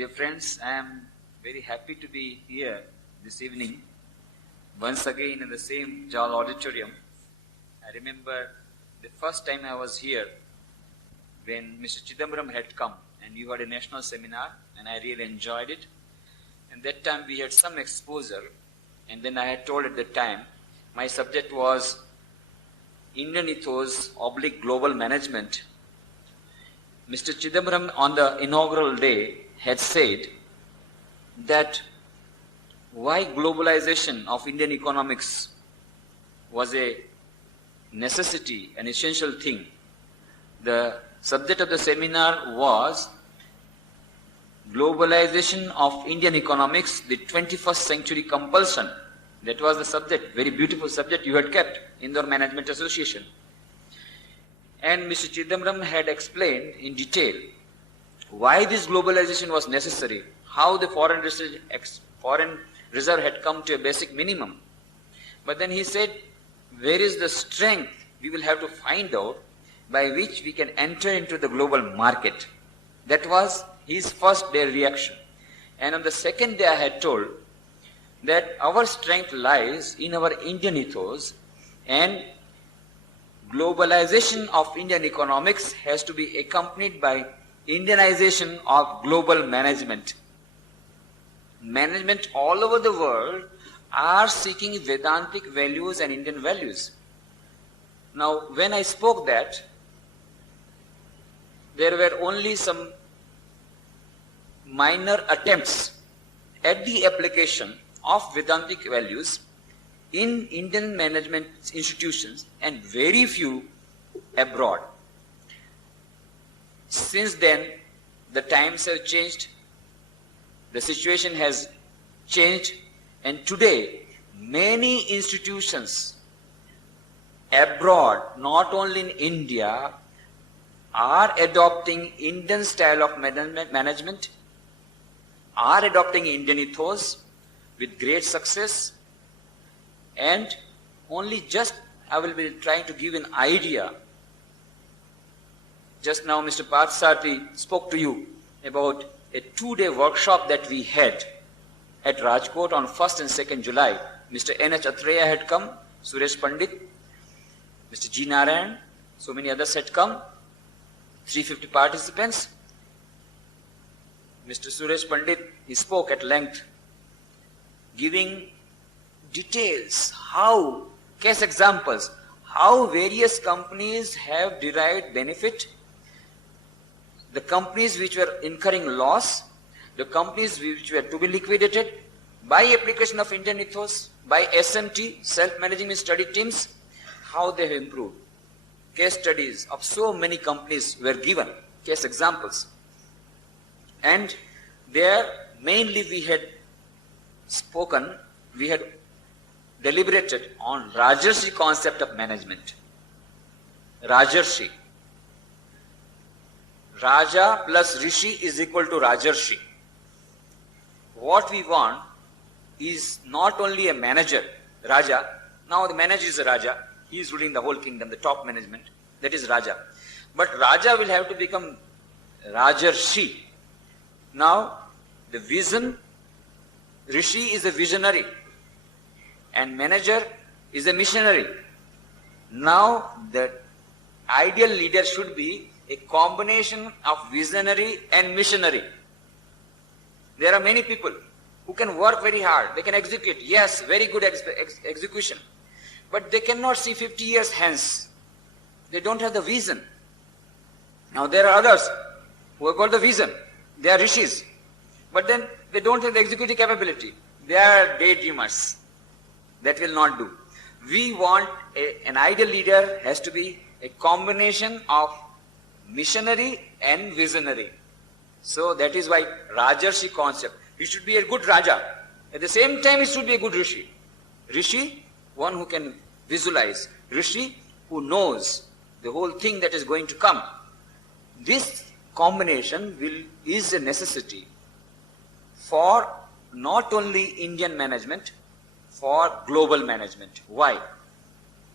Dear friends, I am very happy to be here this evening, once again in the same Jal auditorium. I remember the first time I was here when Mr. Chidambaram had come and you had a national seminar and I really enjoyed it. And that time we had some exposure, and then I had told at the time my subject was Indian Ethos / Global Management. Mr. Chidambaram on the inaugural day had said that why globalization of Indian economics was a necessity, an essential thing. The subject of the seminar was Globalization of Indian Economics, the 21st Century Compulsion. That was the subject, very beautiful subject you had kept, Indore Management Association. And Mr. Chidambaram had explained in detail why this globalization was necessary, how the foreign reserve had come to a basic minimum. But then he said, where is the strength we will have to find out by which we can enter into the global market? That was his first day reaction. And on the second day I had told that our strength lies in our Indian ethos, and globalization of Indian economics has to be accompanied by Indianization of global management. Management all over the world are seeking Vedantic values and Indian values. Now, when I spoke that, there were only some minor attempts at the application of Vedantic values in Indian management institutions and very few abroad. Since then, the times have changed, the situation has changed, and today many institutions abroad, not only in India, are adopting Indian style of management, are adopting Indian ethos with great success. And only just I will be trying to give an idea. Just now Mr. Parthasarathi spoke to you about a 2-day workshop that we had at Rajkot on 1st and 2nd July. Mr. N.H. Atreya had come, Suresh Pandit, Mr. G. Narayan, so many others had come, 350 participants. Mr. Suresh Pandit, he spoke at length, giving details, how, case examples, how various companies have derived benefit, the companies which were incurring loss, the companies which were to be liquidated by application of Indian ethos, by SMT, self-managing study teams, how they have improved. Case studies of so many companies were given, case examples. And there mainly we had spoken, we had deliberated on Rajarshi concept of management. Rajarshi. Raja plus Rishi is equal to Rajarshi. What we want is not only a manager, Raja. Now the manager is a Raja. He is ruling the whole kingdom, the top management. That is Raja. But Raja will have to become Rajarshi. Now the vision, Rishi is a visionary and manager is a missionary. Now the ideal leader should be a combination of visionary and missionary. There are many people who can work very hard, they can execute, yes, very good execution, but they cannot see 50 years hence. They don't have the vision. Now there are others who have got the vision, they are rishis, but then they don't have the executive capability. They are daydreamers. That will not do. We want an ideal leader has to be a combination of missionary and visionary. So that is why Rajarshi concept. He should be a good Raja. At the same time, he should be a good Rishi. Rishi, one who can visualize. Rishi, who knows the whole thing that is going to come. This combination is a necessity for not only Indian management, for global management. Why?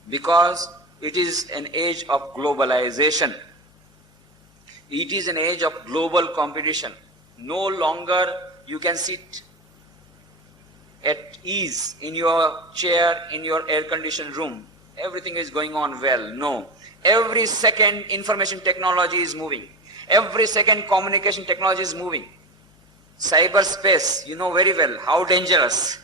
Because it is an age of globalization. It is an age of global competition. No longer you can sit at ease in your chair, in your air-conditioned room. Everything is going on well. No. Every second information technology is moving. Every second communication technology is moving. Cyberspace, you know very well how dangerous.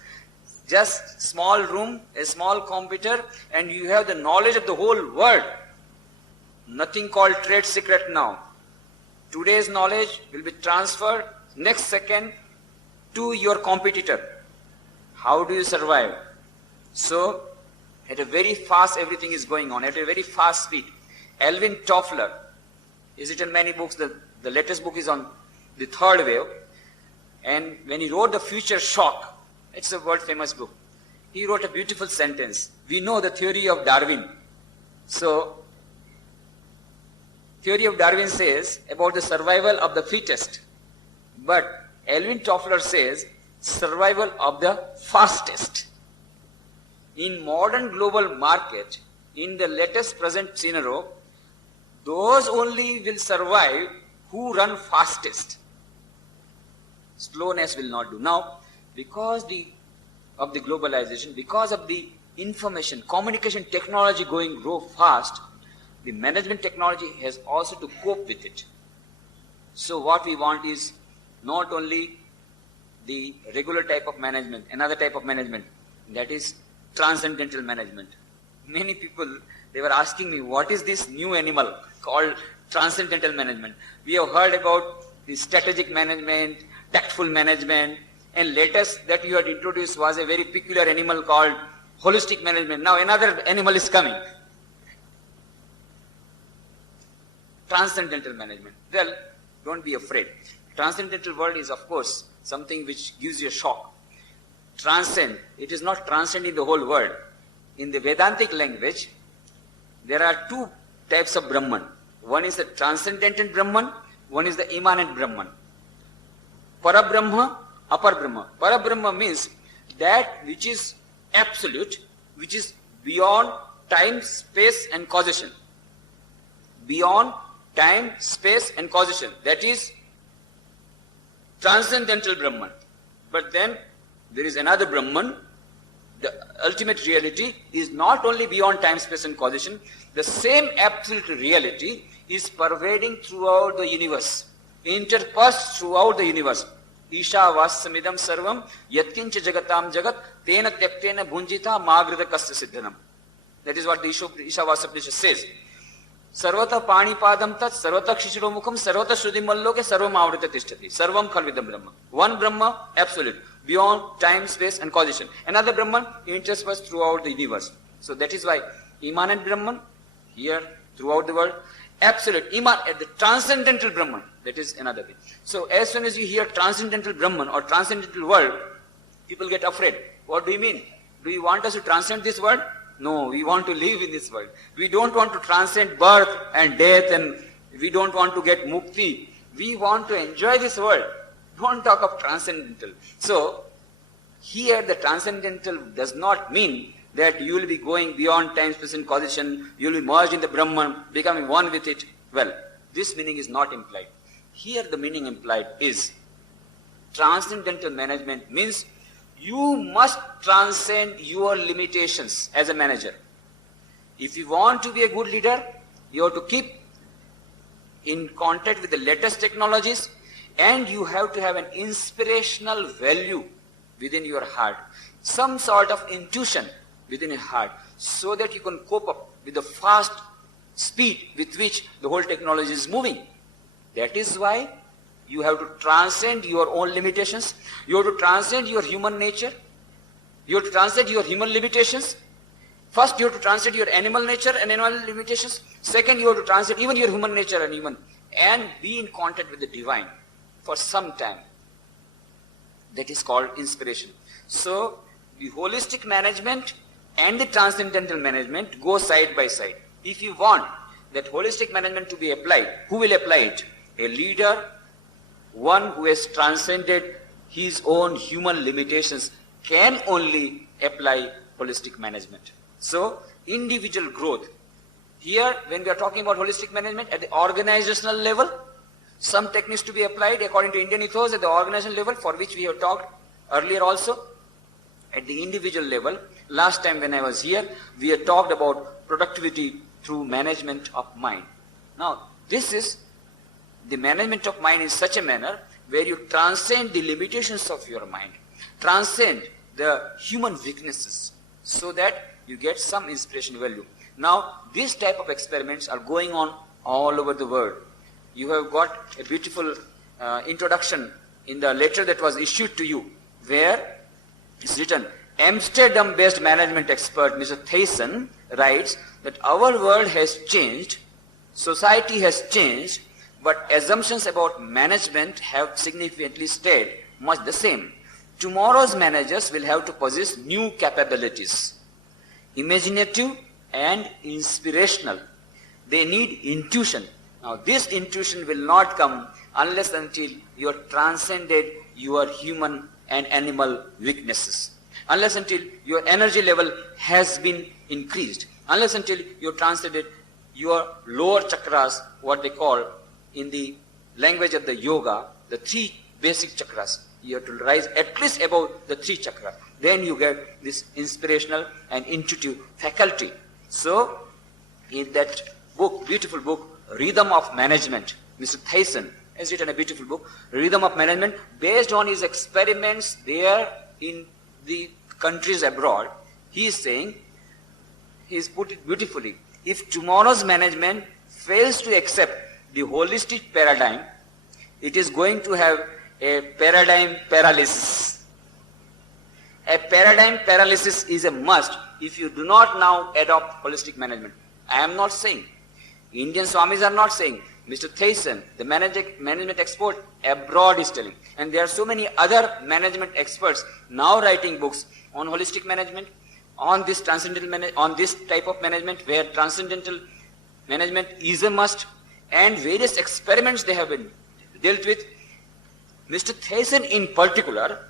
Just small room, a small computer, and you have the knowledge of the whole world. Nothing called trade secret now. Today's knowledge will be transferred next second to your competitor. How do you survive? So, at a very fast, everything is going on, at a very fast speed. Alvin Toffler is written many books. The latest book is on the third wave. And when he wrote The Future Shock, it's a world famous book. He wrote a beautiful sentence. We know the theory of Darwin. So, theory of Darwin says about the survival of the fittest. But Alvin Toffler says survival of the fastest. In modern global market, in the latest present scenario, those only will survive who run fastest. Slowness will not do. Now, because of the globalization, because of the information, communication technology grow fast, the management technology has also to cope with it. So what we want is not only the regular type of management, another type of management, that is Transcendental Management. Many people, they were asking me, what is this new animal called Transcendental Management? We have heard about the strategic management, tactful management, and latest that you had introduced was a very peculiar animal called holistic management. Now another animal is coming. Transcendental Management. Well, don't be afraid. Transcendental world is, of course, something which gives you a shock. Transcend, it is not transcending the whole world. In the Vedantic language, there are two types of Brahman. One is the Transcendental Brahman, one is the Immanent Brahman. Parabrahma, Apar Brahma. Parabrahma means that which is absolute, which is beyond time, space and causation. Beyond time, space and causation. That is Transcendental Brahman. But then there is another Brahman. The ultimate reality is not only beyond time, space and causation. The same absolute reality is pervading throughout the universe, interpersed throughout the universe. Isha vasamidam sarvam yatkincha jagatam jagat tena tyaktena bhunjita magrita kasya siddhanam. That is what the Isha Vasapadisha says. Sarvata panipadam tat sarvata kshishiro mukham sarvata shrudim malloke sarvam avrita tishtati. Sarvam khalvidam Brahma. One Brahma, absolute, beyond time, space and causation. Another Brahman, interspersed throughout the universe. So that is why Immanent Brahman, here throughout the world, absolute, the Transcendental Brahman, that is another way. So as soon as you hear Transcendental Brahman or Transcendental world, people get afraid. What do you mean? Do you want us to transcend this world? No, we want to live in this world. We don't want to transcend birth and death, and we don't want to get mukti. We want to enjoy this world. Don't talk of transcendental. So, here the transcendental does not mean that you will be going beyond time, space and causation, you will be merged in the Brahman, becoming one with it. Well, this meaning is not implied. Here the meaning implied is Transcendental Management means you must transcend your limitations as a manager. If you want to be a good leader, you have to keep in contact with the latest technologies, and you have to have an inspirational value within your heart, some sort of intuition within your heart, so that you can cope up with the fast speed with which the whole technology is moving. That is why you have to transcend your own limitations. You have to transcend your human nature. You have to transcend your human limitations. First, you have to transcend your animal nature and animal limitations. Second, you have to transcend even your human nature and be in contact with the divine for some time. That is called inspiration. So, the holistic management and the transcendental management go side by side. If you want that holistic management to be applied, who will apply it? A leader, one who has transcended his own human limitations, can only apply holistic management. So, individual growth. Here, when we are talking about holistic management at the organizational level, some techniques to be applied according to Indian ethos at the organizational level, for which we have talked earlier also. At the individual level, last time when I was here, we had talked about productivity through management of mind. Now, this is the management of mind in such a manner where you transcend the limitations of your mind, transcend the human weaknesses, so that you get some inspiration value. Now, this type of experiments are going on all over the world. You have got a beautiful introduction in the letter that was issued to you, where it's written, Amsterdam-based management expert Mr. Thaysen writes that our world has changed, society has changed, but assumptions about management have significantly stayed much the same. Tomorrow's managers will have to possess new capabilities, imaginative and inspirational. They need intuition. Now, this intuition will not come unless until you have transcended your human and animal weaknesses, unless until your energy level has been increased, unless until you have transcended your lower chakras, what they call in the language of the yoga, the 3 basic chakras. You have to rise at least above the 3 chakras. Then you get this inspirational and intuitive faculty. So, in that book, beautiful book, Rhythm of Management, Mr. Thaysen has written a beautiful book, Rhythm of Management, based on his experiments there in the countries abroad. He is saying, he has put it beautifully, if tomorrow's management fails to accept the holistic paradigm, it is going to have a paradigm paralysis. A paradigm paralysis is a must if you do not now adopt holistic management. I am not saying, Indian Swamis are not saying, Mr. Thaysen, the management expert abroad is telling. And there are so many other management experts now writing books on holistic management, on this on this type of management where transcendental management is a must, and various experiments they have been dealt with. Mr. Thaysen in particular,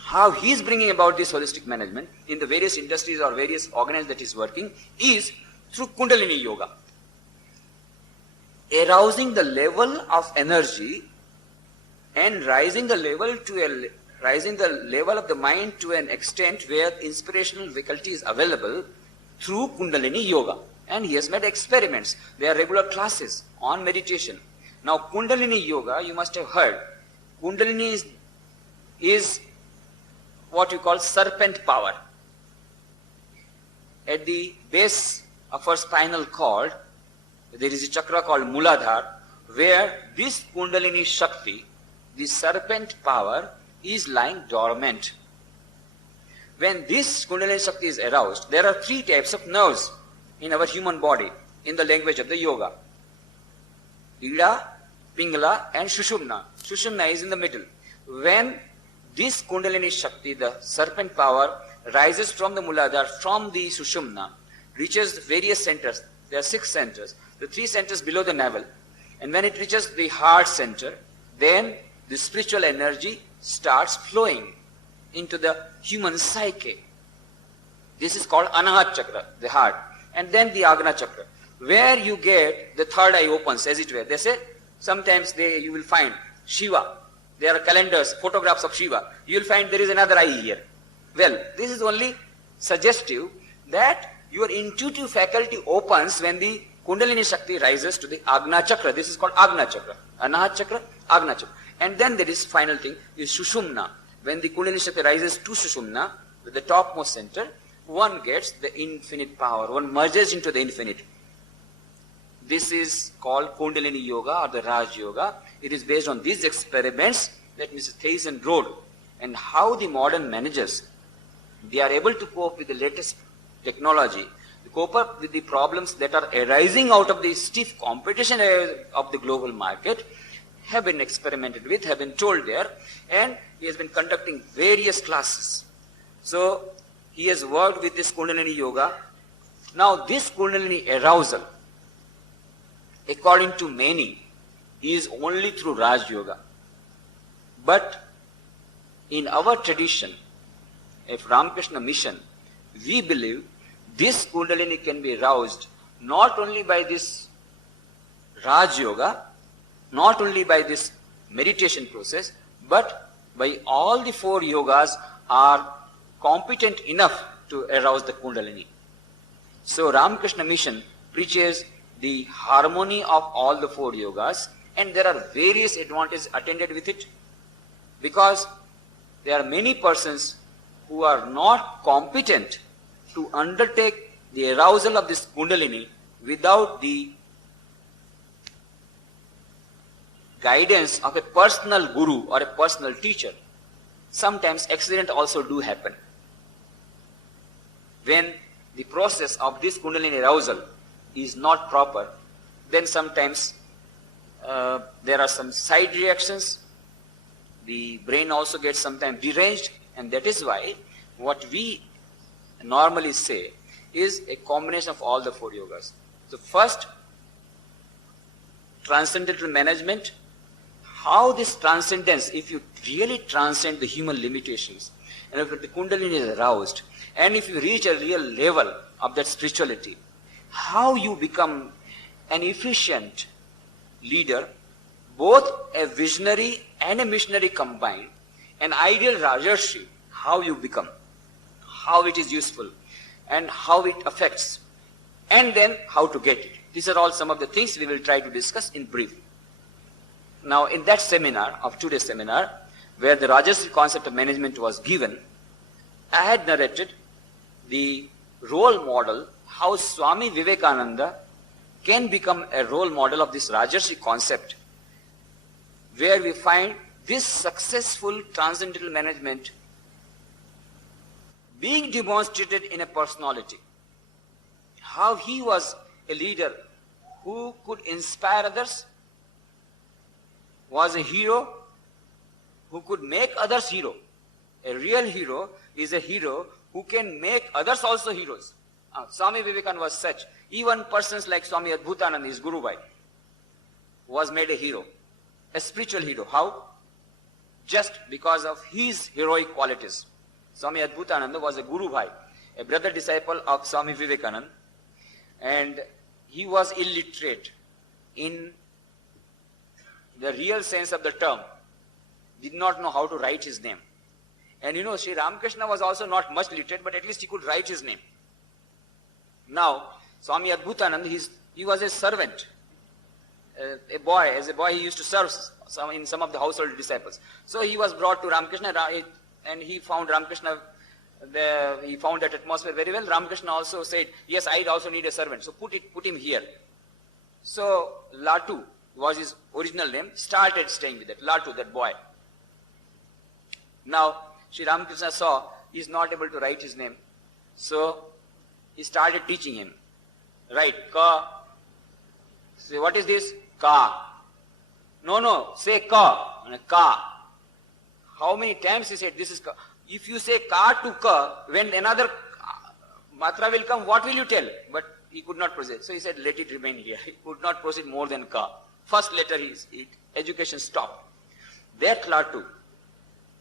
how he is bringing about this holistic management in the various industries or various organizations that he is working is through Kundalini Yoga. Arousing the level of energy and rising the level of the mind to an extent where inspirational faculty is available through Kundalini Yoga. And he has made experiments. There are regular classes on meditation. Now, Kundalini Yoga, you must have heard, Kundalini is what you call serpent power. At the base of our spinal cord, there is a chakra called Muladhara, where this Kundalini Shakti, the serpent power, is lying dormant. When this Kundalini Shakti is aroused, there are 3 types of nerves in our human body, in the language of the yoga. Ida, Pingala and Sushumna. Sushumna is in the middle. When this Kundalini Shakti, the serpent power, rises from the Muladhara, from the Sushumna, reaches various centers. There are 6 centers. The 3 centers below the navel. And when it reaches the heart center, then the spiritual energy starts flowing into the human psyche. This is called Anahat Chakra, the heart. And then the Agna Chakra, where you get the third eye opens, as it were. They say, sometimes you will find Shiva. There are calendars, photographs of Shiva. You will find there is another eye here. Well, this is only suggestive that your intuitive faculty opens when the Kundalini Shakti rises to the Agna Chakra. This is called Agna Chakra. Anahat Chakra, Agna Chakra. And then there is final thing, is Sushumna. When the Kundalini Shakti rises to Sushumna, with the topmost center, one gets the infinite power. One merges into the infinite. This is called Kundalini Yoga or the Raj Yoga. It is based on these experiments that Mr. Thaysen wrote, and how the modern managers, they are able to cope with the latest technology, to cope up with the problems that are arising out of the stiff competition of the global market, have been experimented with, have been told there, and he has been conducting various classes. So, he has worked with this Kundalini Yoga. Now, this Kundalini arousal, according to many, is only through Raj Yoga. But in our tradition, of Ramakrishna mission, we believe this Kundalini can be aroused not only by this Raj Yoga, not only by this meditation process, but by all the 4 yogas are competent enough to arouse the Kundalini. So Ramakrishna Mission preaches the harmony of all the 4 yogas, and there are various advantages attended with it, because there are many persons who are not competent to undertake the arousal of this Kundalini without the guidance of a personal guru or a personal teacher. Sometimes accidents also do happen. When the process of this Kundalini arousal is not proper, then sometimes there are some side reactions. The brain also gets sometimes deranged, and that is why what we normally say is a combination of all the 4 yogas. So first, Transcendental Management, how this transcendence, if you really transcend the human limitations, and if the Kundalini is aroused, and if you reach a real level of that spirituality, how you become an efficient leader, both a visionary and a missionary combined, an ideal Rajarshi, how you become, how it is useful, and how it affects, and then how to get it. These are all some of the things we will try to discuss in brief. Now, in that seminar, of today's seminar, where the Rajarshi concept of management was given, I had narrated the role model, how Swami Vivekananda can become a role model of this Rajarshi concept, where we find this successful transcendental management being demonstrated in a personality. How he was a leader who could inspire others, was a hero who could make others hero. A real hero is a hero who can make others also heroes. Swami Vivekananda was such. Even persons like Swami Adbhutananda, his Guru Bhai, was made a hero, a spiritual hero. How? Just because of his heroic qualities. Swami Adbhutananda was a Guru Bhai, a brother disciple of Swami Vivekananda, and he was illiterate in the real sense of the term, did not know how to write his name. And you know, Sri Ramakrishna was also not much literate, but at least he could write his name. Now, Swami Adbhutananda, he was a servant, a boy. As a boy, he used to serve in some of the household disciples. So he was brought to Ramakrishna, and he found Ramakrishna, he found that atmosphere very well. Ramakrishna also said, yes, I also need a servant, so put him here. So Latu was his original name, started staying with that, Latu, that boy. Now, Sri Ramakrishna saw he is not able to write his name, so he started teaching him. Write, Ka. Say, what is this? Ka. No, say Ka. Ka. How many times he said, this is Ka. If you say Ka to Ka, when another matra will come, what will you tell? But he could not proceed. So he said, let it remain here. He could not proceed more than Ka. First letter, education stopped. That Latu,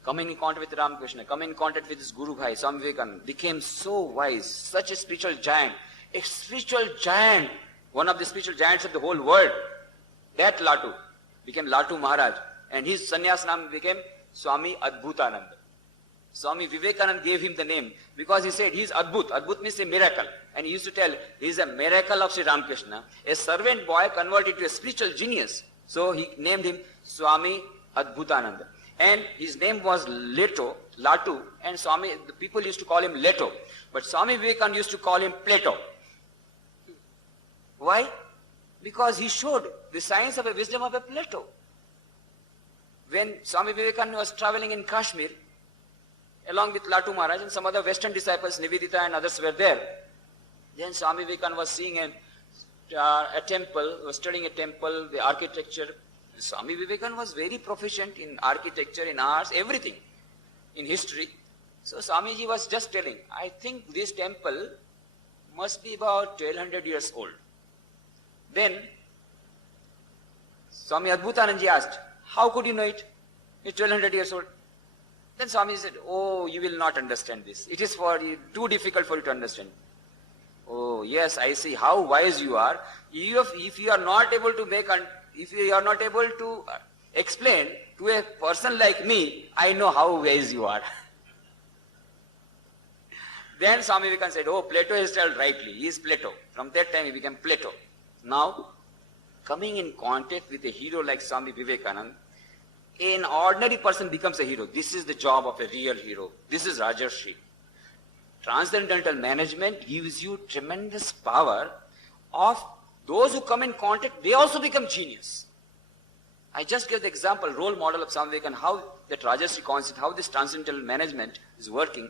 coming in contact with Ramakrishna, coming in contact with his Guru Bhai, Swami Vivekananda, became so wise, such a spiritual giant, one of the spiritual giants of the whole world. That Latu became Latu Maharaj, and his sannyas name became Swami Adbhutananda. Swami Vivekananda gave him the name because he said he is Adbhut. Adbhut means a miracle. And he used to tell he is a miracle of Sri Ramakrishna. A servant boy converted to a spiritual genius. So he named him Swami Adbhutananda. And his name was Latu, and the people used to call him Leto. But Swami Vivekananda used to call him Plato. Why? Because he showed the science of a wisdom of a Plato. When Swami Vivekananda was traveling in Kashmir, along with Latu Maharaj and some other Western disciples, Nivedita and others were there. Then Swami Vivekananda was seeing a temple, was studying a temple, the architecture. Swami Vivekananda was very proficient in architecture, in arts, everything, in history. So Swamiji was just telling, I think this temple must be about 1200 years old. Then Swami Adbhutanandaji asked, how could you know it? It's 1200 years old. Then Swami said, oh, you will not understand this. It is too difficult for you to understand. Oh, yes, I see how wise you are. If you are not able to make if you are not able to explain to a person like me, I know how wise you are. Then Swami Vivekananda said, oh, Plato has told rightly. He is Plato. From that time he became Plato. Now, coming in contact with a hero like Swami Vivekananda, an ordinary person becomes a hero. This is the job of a real hero. This is Rajarshi. Transcendental management gives you tremendous power of those who come in contact, they also become genius. I just gave the example, role model of Swami Vivekananda, how that Rajarshi concept, how this transcendental management is working.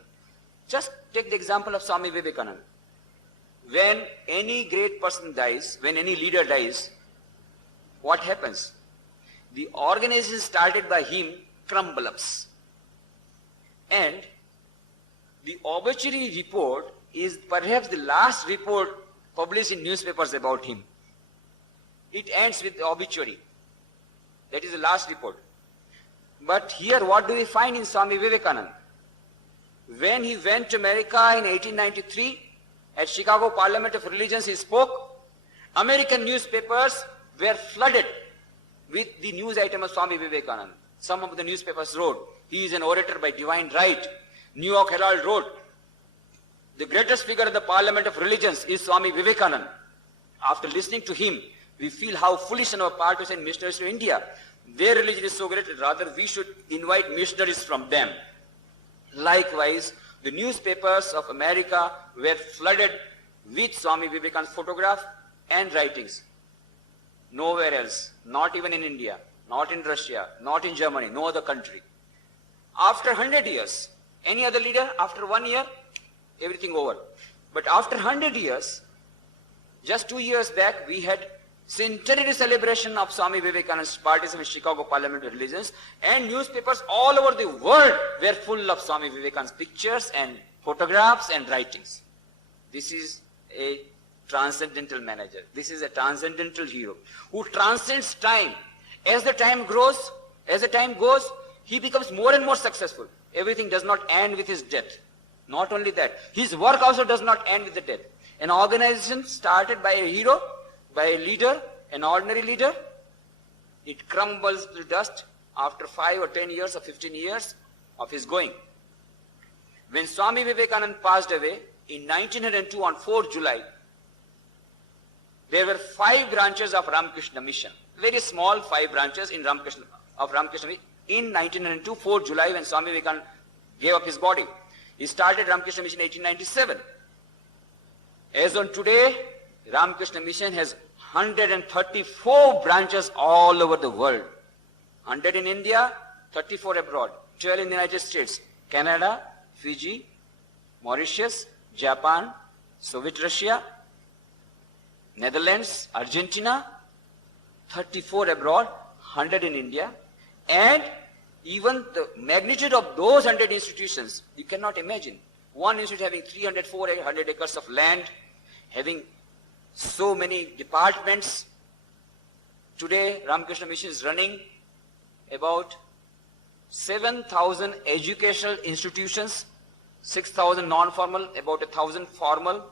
Just take the example of Swami Vivekananda. When any great person dies, when any leader dies, what happens? The organization started by him crumbles. And the obituary report is perhaps the last report published in newspapers about him. It ends with the obituary. That is the last report. But here what do we find in Swami Vivekananda? When he went to America in 1893, at Chicago Parliament of Religions he spoke, American newspapers were flooded with the news item of Swami Vivekananda. Some of the newspapers wrote, he is an orator by divine right. New York Herald wrote, the greatest figure of the Parliament of Religions is Swami Vivekananda. After listening to him, we feel how foolish on our part to send missionaries to India. Their religion is so great, rather we should invite missionaries from them. Likewise, the newspapers of America were flooded with Swami Vivekananda's photograph and writings. Nowhere else, not even in India, not in Russia, not in Germany, no other country. After 100 years, any other leader, after 1 year, everything over. But after 100 years, just 2 years back, we had centenary celebration of Swami Vivekananda's participation in Chicago Parliament of Religions, and newspapers all over the world were full of Swami Vivekananda's pictures and photographs and writings. This is a transcendental manager. This is a transcendental hero who transcends time. As the time grows, as the time goes, he becomes more and more successful. Everything does not end with his death. Not only that, his work also does not end with the death. An organization started by a hero, by a leader, an ordinary leader, it crumbles to dust after 5 or 10 years or 15 years of his going. When Swami Vivekananda passed away in 1902 on 4th July, there were 5 branches of Ramakrishna Mission, very small 5 branches in Ramakrishna Mission. In 1902, 4th July, when Swami Vivekananda gave up his body, he started Ramakrishna Mission in 1897. As on today, Ramakrishna Mission has 134 branches all over the world. 100 in India, 34 abroad, 12 in the United States, Canada, Fiji, Mauritius, Japan, Soviet Russia, Netherlands, Argentina, 34 abroad, 100 in India, and even the magnitude of those 100 institutions, you cannot imagine. One institute having 300, 400 acres of land, having so many departments. Today, Ramakrishna Mission is running about 7,000 educational institutions, 6,000 non-formal, about 1,000 formal,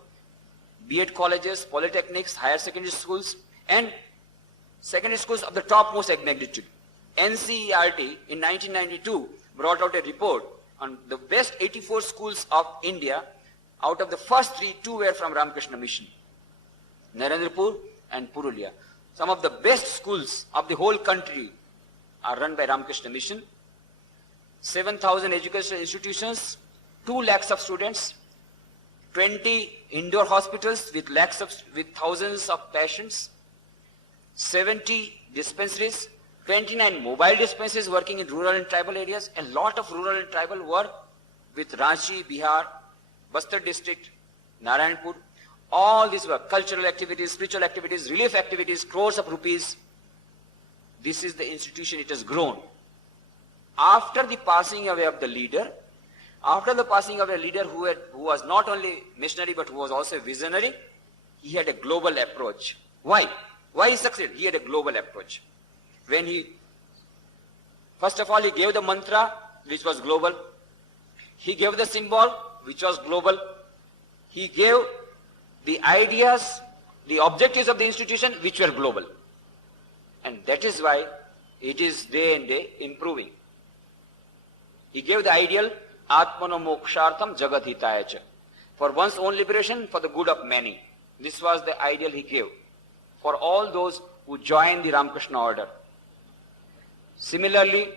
B.Ed colleges, polytechnics, higher secondary schools, and secondary schools of the topmost magnitude. NCERT in 1992 brought out a report on the best 84 schools of India. Out of the first 3, 2 were from Ramakrishna Mission, Narendrapur and Purulia. Some of the best schools of the whole country are run by Ramakrishna Mission. 7,000 educational institutions, 2 lakhs of students, 20 Indore hospitals with thousands of patients, 70 dispensaries, 29 mobile dispensaries working in rural and tribal areas, a lot of rural and tribal work with Ranchi, Bihar, Bastar district, Narayanpur. All these were cultural activities, spiritual activities, relief activities, crores of rupees. This is the institution, it has grown. After the passing away of the leader, who was not only missionary but who was also a visionary, he had a global approach. Why? Why he succeeded? He had a global approach. When first of all, he gave the mantra, which was global. He gave the symbol, which was global. He gave the ideas, the objectives of the institution, which were global. And that is why it is day and day improving. He gave the ideal, Atmano Mokshartham Jagat Hitaya Cha. For one's own liberation, for the good of many. This was the ideal he gave for all those who joined the Ramakrishna order. Similarly,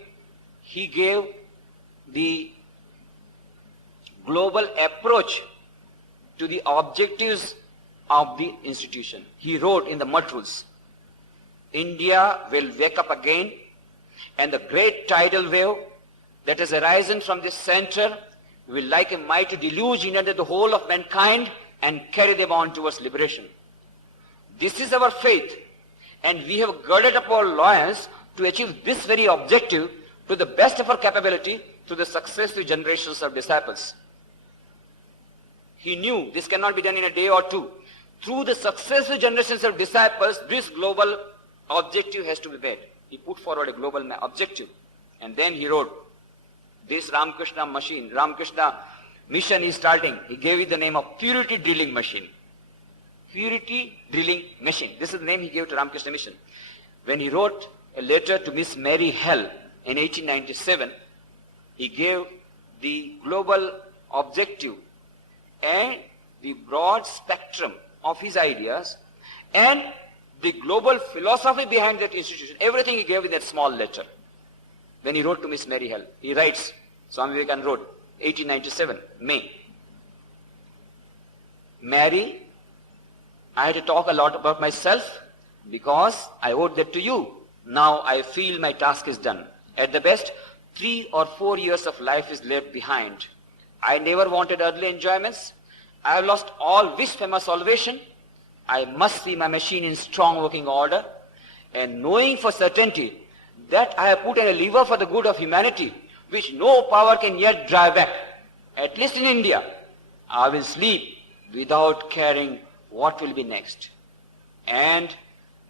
he gave the global approach to the objectives of the institution. He wrote in the mud rules, India will wake up again, and the great tidal wave that has arisen from this center will like a mighty deluge inundate the whole of mankind and carry them on towards liberation. This is our faith, and we have girded up our loins to achieve this very objective to the best of our capability through the successive generations of disciples. He knew this cannot be done in a day or two. Through the successive generations of disciples, this global objective has to be met. He put forward a global objective, and then he wrote, this Ramakrishna machine, Ramakrishna mission is starting. He gave it the name of Purity Drilling Machine. Purity Drilling Machine. This is the name he gave to Ramakrishna mission. When he wrote a letter to Miss Mary Hell in 1897, he gave the global objective and the broad spectrum of his ideas and the global philosophy behind that institution. Everything he gave in that small letter. When he wrote to Miss Mary Hell, he writes, Swami Vivekananda wrote, 1897, May. Mary, I had to talk a lot about myself because I owed that to you. Now I feel my task is done. At the best, 3 or 4 years of life is left behind. I never wanted earthly enjoyments. I have lost all wish for my salvation. I must see my machine in strong working order, and knowing for certainty that I have put in a lever for the good of humanity, which no power can yet drive back, at least in India, I will sleep without caring what will be next. And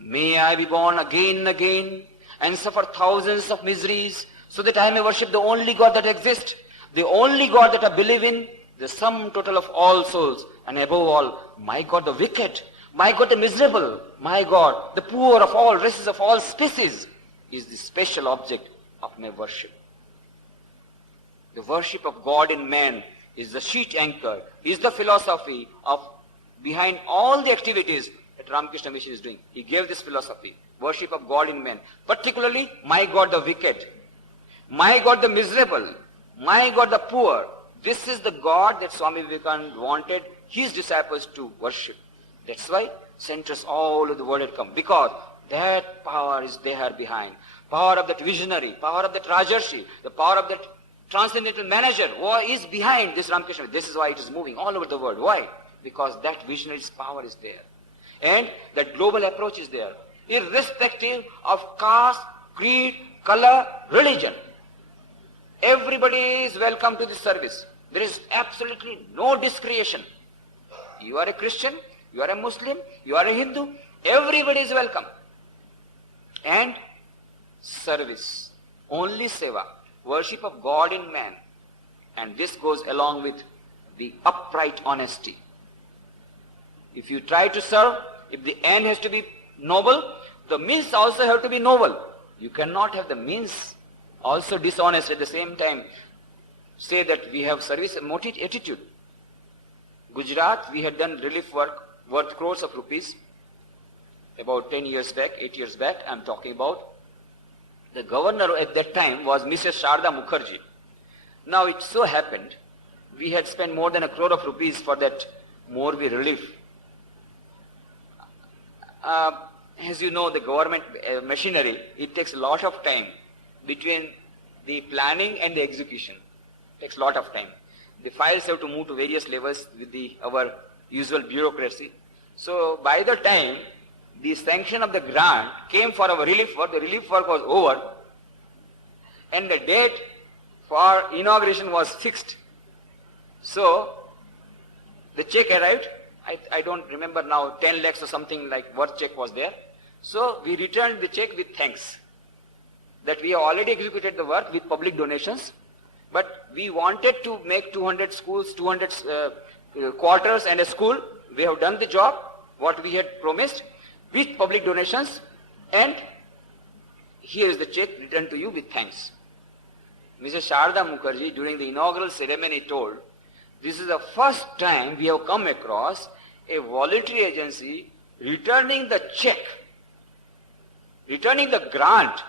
may I be born again and again and suffer thousands of miseries so that I may worship the only God that exists, the only God that I believe in, the sum total of all souls, and above all, my God the wicked, my God the miserable, my God the poor of all races, of all species, is the special object of my worship. The worship of God in man is the sheet anchor, is the philosophy of behind all the activities that Ramakrishna Mission is doing. He gave this philosophy, worship of God in man, particularly my God the wicked, my God the miserable, my God the poor. This is the God that Swami Vivekananda wanted his disciples to worship. That's why centers all over the world had come, because that power is there behind. Power of that visionary, power of that Rajarshi, the power of that transcendental manager is behind this Ramakrishna. This is why it is moving all over the world. Why? Because that visionary's power is there. And that global approach is there. Irrespective of caste, creed, color, religion. Everybody is welcome to this service. There is absolutely no discrimination. You are a Christian, you are a Muslim, you are a Hindu, everybody is welcome. And service, only seva, worship of God in man. And this goes along with the upright honesty. If you try to serve, if the end has to be noble, the means also have to be noble. You cannot have the means also dishonest at the same time. Say that we have service motive attitude. Gujarat, we had done relief work worth crores of rupees about 10 years back, 8 years back, I'm talking about. The governor at that time was Mrs. Sharda Mukherjee. Now it so happened, we had spent more than 1 crore of rupees for that Morbi relief. As you know, the government machinery, it takes a lot of time between the planning and the execution. It takes a lot of time. The files have to move to various levels with our usual bureaucracy. So by the time the sanction of the grant came for our relief work, the relief work was over, and the date for inauguration was fixed. So the check arrived. I don't remember now, 10 lakhs or something like worth check was there. So we returned the check with thanks that we have already executed the work with public donations, but we wanted to make 200 schools, 200 quarters and a school. We have done the job, what we had promised, with public donations, and here is the check returned to you with thanks. Mrs. Sharda Mukherjee during the inaugural ceremony told, this is the first time we have come across a voluntary agency returning the check, returning the grant,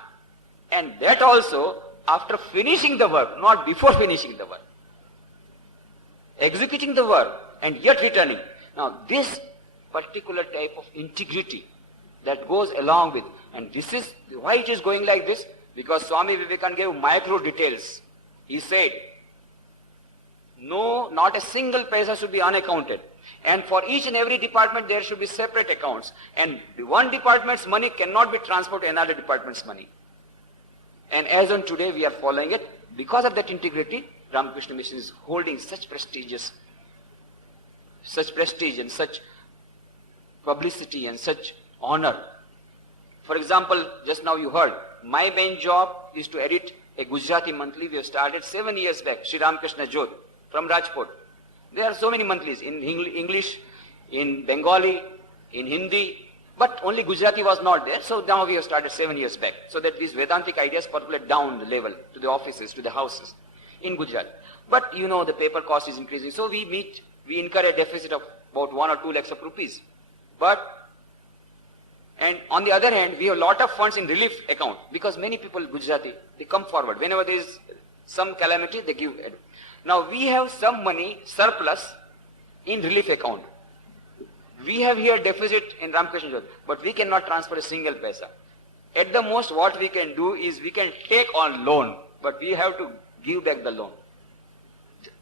and that also after finishing the work, not before finishing the work. Executing the work and yet returning. Now this particular type of integrity that goes along with, and this is why it is going like this, because Swami Vivekananda gave micro details. He said, no, not a single paisa should be unaccounted. And for each and every department there should be separate accounts. And one department's money cannot be transferred to another department's money. And as on today we are following it. Because of that integrity, Ramakrishna Mission is holding such prestige and such publicity and such honor. For example, just now you heard, my main job is to edit a Gujarati monthly we have started 7 years back, Sri Ramakrishna Jyot from Rajkot. There are so many monthlies in English, in Bengali, in Hindi, but only Gujarati was not there. So now we have started 7 years back, so that these Vedantic ideas percolate down the level to the offices, to the houses in Gujarat. But you know the paper cost is increasing, so we incur a deficit of about 1 or 2 lakhs of rupees. And on the other hand, we have a lot of funds in relief account, because many people, Gujarati, they come forward. Whenever there is some calamity, they give. Now we have some money surplus in relief account. We have here deficit in Ramakrishna Jyot, but we cannot transfer a single paisa. At the most, what we can do is we can take on loan, but we have to give back the loan.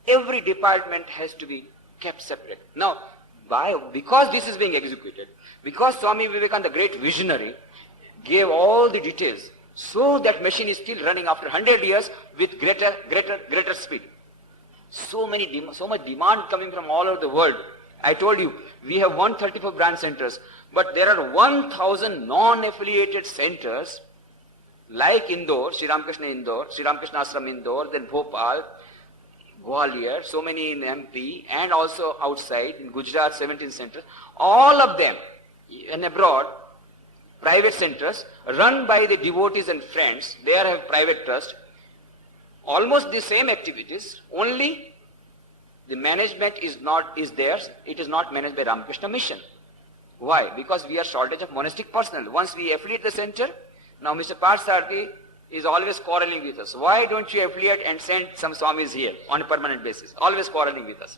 Every department has to be kept separate. Now, because this is being executed, because Swami Vivekananda, the great visionary, gave all the details, so that machine is still running after 100 years with greater speed. So much demand coming from all over the world. I told you, we have 134 branch centers, but there are 1,000 non-affiliated centers like Indore, Sri Ramakrishna Indore, Sri Ramakrishna Ashram Indore, then Bhopal, Gwalior, so many in MP, and also outside, in Gujarat, 17 centers. All of them, and abroad, private centers, run by the devotees and friends. They have private trust. Almost the same activities, only the management is theirs. It is not managed by Ramakrishna Mission. Why? Because we are shortage of monastic personnel. Once we affiliate the center, now Mr. Parthasarathi is always quarreling with us. Why don't you affiliate and send some Swamis here on a permanent basis? Always quarreling with us.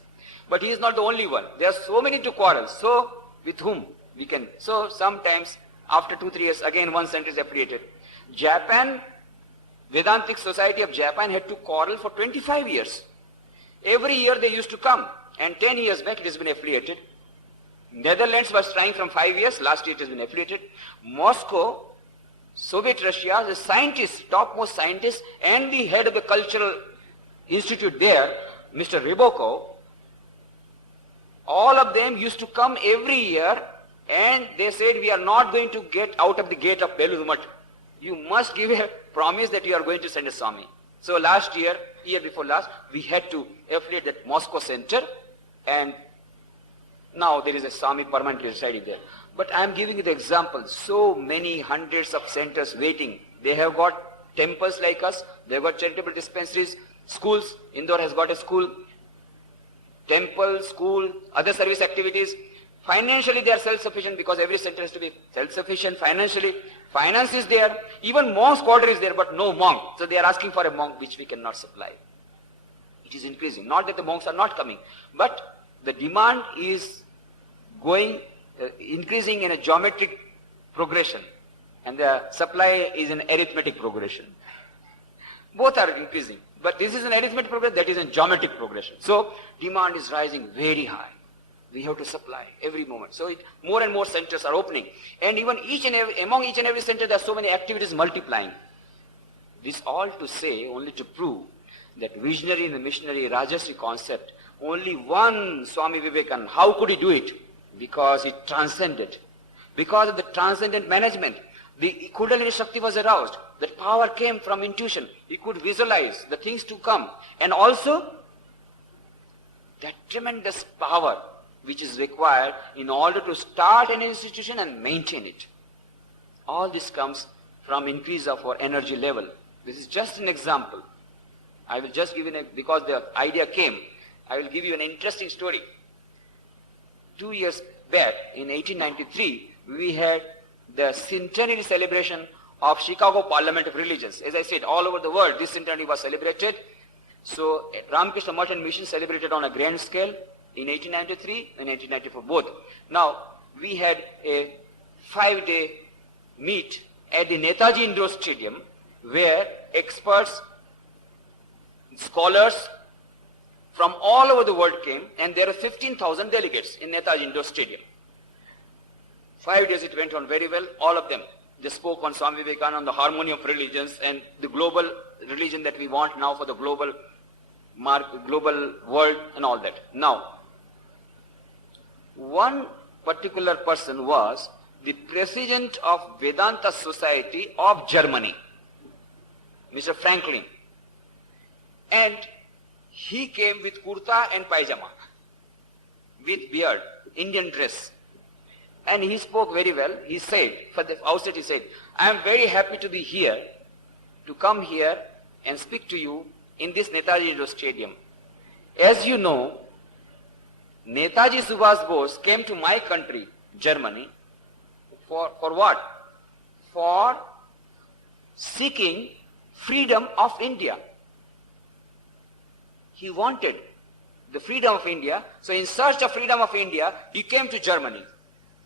But he is not the only one. There are so many to quarrel. So with whom we can? So sometimes after 2-3 years, again one center is affiliated. Japan, Vedantic Society of Japan had to quarrel for 25 years. Every year they used to come, and 10 years back it has been affiliated. Netherlands was trying from 5 years, last year it has been affiliated. Moscow, Soviet Russia, the scientists, topmost scientists, and the head of the cultural institute there, Mr. Rybakov, all of them used to come every year, and they said, we are not going to get out of the gate of Belur Math. You must give a promise that you are going to send a Swami. So last year, year before last, we had to affiliate that Moscow center, and now there is a Swami permanently residing there. But I am giving you the example. So many hundreds of centers waiting. They have got temples like us. They have got charitable dispensaries, schools. Indore has got a school, temple, school, other service activities. Financially they are self-sufficient, because every center has to be self-sufficient financially. Finance is there. Even monk's quarter is there, but no monk. So they are asking for a monk which we cannot supply. It is increasing. Not that the monks are not coming, but the demand is going increasing in a geometric progression, and the supply is in arithmetic progression. Both are increasing, but this is an arithmetic progression, that is in geometric progression. So demand is rising very high. We have to supply every moment. So more and more centers are opening, and even among each and every center there are so many activities multiplying. This all to say, only to prove that visionary and the missionary Rajarshi concept, only one Swami Vivekananda. How could he do it? Because he transcended. Because of the transcendent management, the Kundalini Shakti was aroused. That power came from intuition. He could visualize the things to come. And also, that tremendous power which is required in order to start an institution and maintain it. All this comes from increase of our energy level. This is just an example. I will just give you, because the idea came, I will give you an interesting story. 2 years back, in 1893, we had the centenary celebration of Chicago Parliament of Religions. As I said, all over the world, this centenary was celebrated. So, Ramakrishna Merchant Mission celebrated on a grand scale in 1893 and 1894 both. Now, we had a 5-day meet at the Netaji Indore Stadium, where experts, scholars from all over the world came, and there were 15,000 delegates in Netaji Indore Stadium. 5 days it went on very well, all of them. They spoke on Swami Vivekananda, on the harmony of religions and the global religion that we want now for the global world and all that. Now, one particular person was the president of Vedanta Society of Germany, Mr. Franklin. And he came with kurta and pajama, with beard, Indian dress. And he spoke very well. He said, for the outset he said, I am very happy to be here, to come here and speak to you in this Netaji Indore Stadium. As you know, Netaji Subhash Bose came to my country, Germany, for what? For seeking freedom of India. He wanted the freedom of India. So in search of freedom of India, he came to Germany.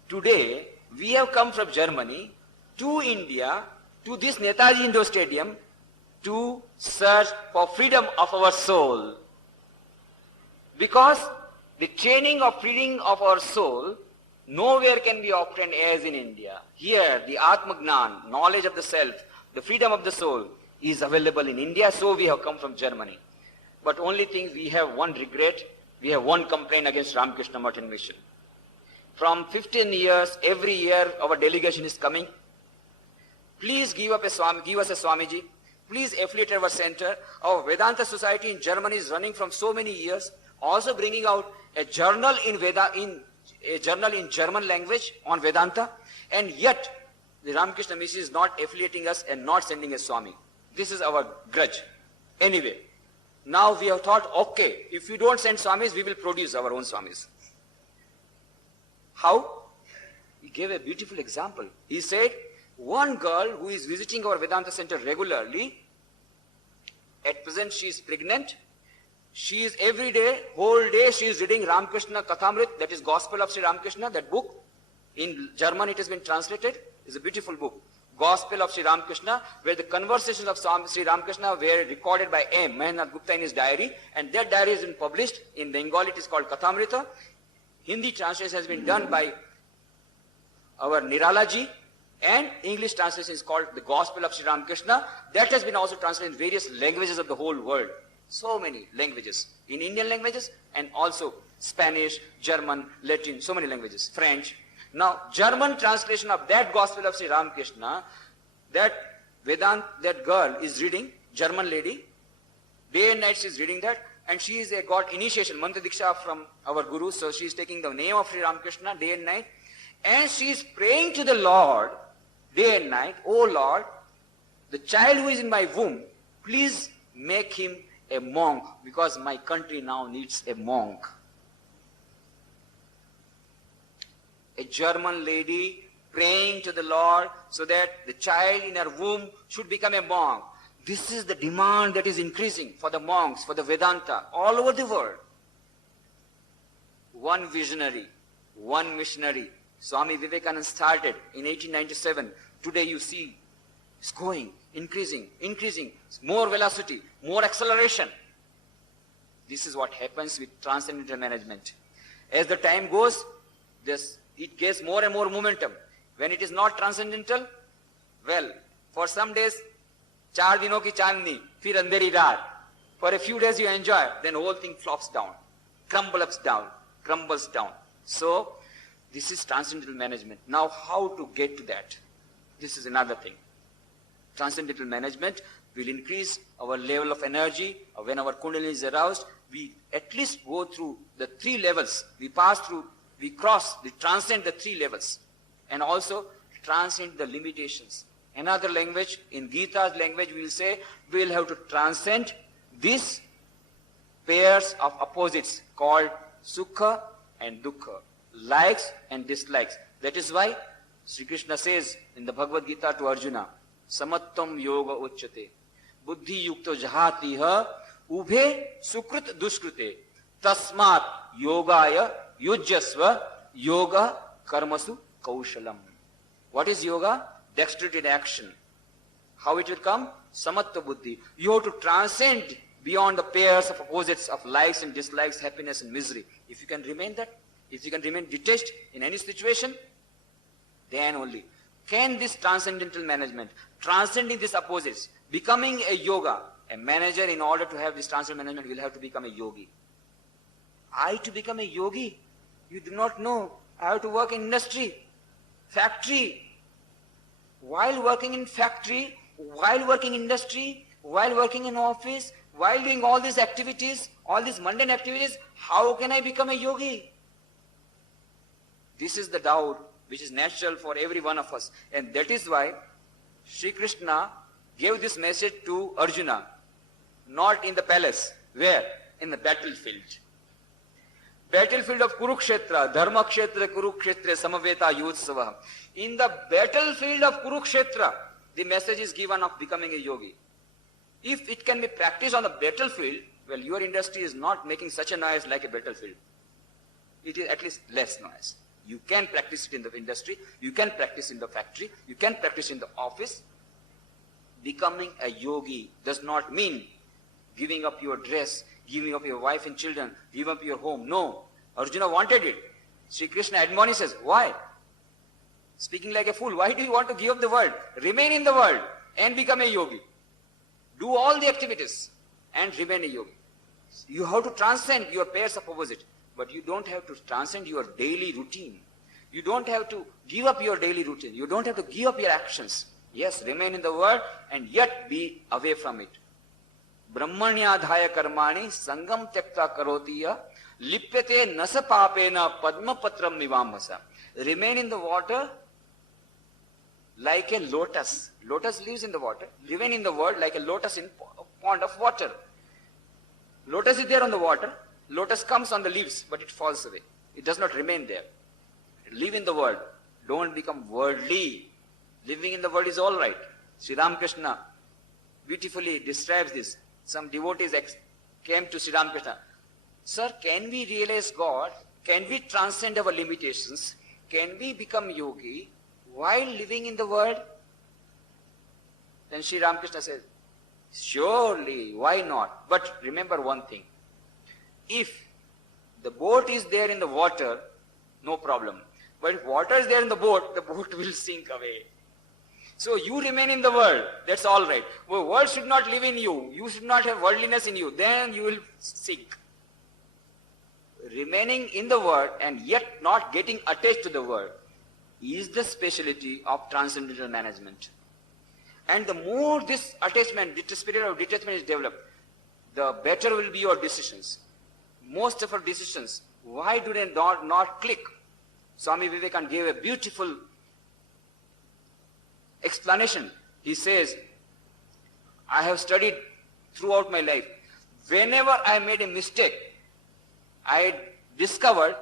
Today, we have come from Germany to India, to this Netaji Indore Stadium, to search for freedom of our soul. Because the training of freedom of our soul nowhere can be obtained as in India. Here, the Atmagnan, knowledge of the self, the freedom of the soul is available in India, so we have come from Germany. But only thing, we have one regret, we have one complaint against Ramakrishna Merchant Mission. From 15 years, every year our delegation is coming. Please give us a Swamiji. Please affiliate our center. Our Vedanta Society in Germany is running from so many years, also bringing out a journal in German language on Vedanta, and yet the Ramakrishna Mission is not affiliating us and not sending a Swami. This is our grudge. Anyway, now we have thought, okay, if you don't send Swamis, we will produce our own Swamis. How? He gave a beautiful example. He said, one girl who is visiting our Vedanta center regularly, at present she is pregnant, she is every day, whole day, she is reading Ramakrishna Kathamrit, that is Gospel of Sri Ramakrishna, that book. In German it has been translated. It's a beautiful book. Gospel of Sri Ramakrishna, where the conversations of Sri Ramakrishna were recorded by M. Mahendranath Gupta in his diary, and that diary has been published. In Bengali it is called Kathamrita. Hindi translation has been done by our Niralaji, and English translation is called The Gospel of Sri Ramakrishna. That has been also translated in various languages of the whole world. So many languages, in Indian languages, and also Spanish, German, Latin, so many languages, French. Now, German translation of that Gospel of Sri Ramakrishna, that girl is reading, German lady, day and night she is reading that, and she is got initiation, Mantra Diksha from our Guru, so she is taking the name of Sri Ramakrishna day and night, and she is praying to the Lord day and night, oh Lord, the child who is in my womb, please make him a monk, because my country now needs a monk. A German lady praying to the Lord so that the child in her womb should become a monk. This is the demand that is increasing for the monks, for the Vedanta, all over the world. One visionary, one missionary, Swami Vivekananda started in 1897. Today you see it's going, increasing, more velocity, more acceleration. This is what happens with Transcendental Management. As the time goes, it gets more and more momentum. When it is not transcendental, well, for some days, 4 dino ki chandni, fir andheri raat. For a few days you enjoy, then the whole thing flops down, crumbles down. So, this is Transcendental Management. Now, how to get to that? This is another thing. Transcendental Management will increase our level of energy. When our Kundalini is aroused, we at least go through the 3 levels. We transcend the 3 levels, and also transcend the limitations Another language, in Gita's language, we will say we will have to transcend these pairs of opposites called Sukha and Dukkha, likes and dislikes. That is why Sri Krishna says in the Bhagavad Gita to Arjuna, Samattam yoga uchyate, buddhi yukto jahatiha, ubhe sukrit duskrute, tasmat yogaya yujyasva yoga karmasu kaushalam. What is yoga? Dexterity in action. How it will come? Samatta buddhi. You have to transcend beyond the pairs of opposites of likes and dislikes, happiness and misery. If you can remain that, if you can remain detached in any situation, then only can this transcendental management, transcending these opposites, becoming a yoga, a manager. In order to have this transcendental management, will have to become a yogi. To become a yogi, you do not know. I have to work in industry, factory. While working in factory, while working in industry, while working in office, while doing all these activities, all these mundane activities, how can I become a yogi? This is the doubt which is natural for every one of us. And that is why Sri Krishna gave this message to Arjuna, not in the palace. Where? In the battlefield. Battlefield of Kurukshetra, Dharma Kshetra, Kurukshetra, Samaveta Yutsava. In the battlefield of Kurukshetra, the message is given of becoming a yogi. If it can be practiced on the battlefield, well, your industry is not making such a noise like a battlefield. It is at least less noise. You can practice it in the industry, you can practice in the factory, you can practice in the office. Becoming a yogi does not mean giving up your dress, giving up your wife and children, giving up your home. No. Arjuna wanted it. Sri Krishna admonishes. Why? Speaking like a fool. Why do you want to give up the world? Remain in the world and become a yogi. Do all the activities and remain a yogi. You have to transcend your pairs of opposite, but you don't have to transcend your daily routine. You don't have to give up your daily routine. You don't have to give up your actions. Yes, remain in the world and yet be away from it. Brahmanyadhaya karmani sangam tyakta karotiya lipyate nasa papena padma patram mivambasa. Remain in the water like a lotus. Lotus lives in the water. Remain in the world like a lotus in a pond of water. Lotus is there on the water. Lotus comes on the leaves, but it falls away. It does not remain there. Live in the world. Don't become worldly. Living in the world is all right. Sri Ramakrishna beautifully describes this. Some devotees came to Sri Ramakrishna. Sir, can we realize God? Can we transcend our limitations? Can we become yogi while living in the world? Then Sri Ramakrishna says, surely, why not? But remember one thing. If the boat is there in the water, no problem. But if water is there in the boat will sink away. So you remain in the world, that's all right. The world should not live in you. You should not have worldliness in you. Then you will sink. Remaining in the world and yet not getting attached to the world is the specialty of transcendental management. And the more this attachment, this spirit of detachment is developed, the better will be your decisions. Most of our decisions, why do they not click? Swami Vivekananda gave a beautiful explanation. He says, I have studied throughout my life. Whenever I made a mistake, I discovered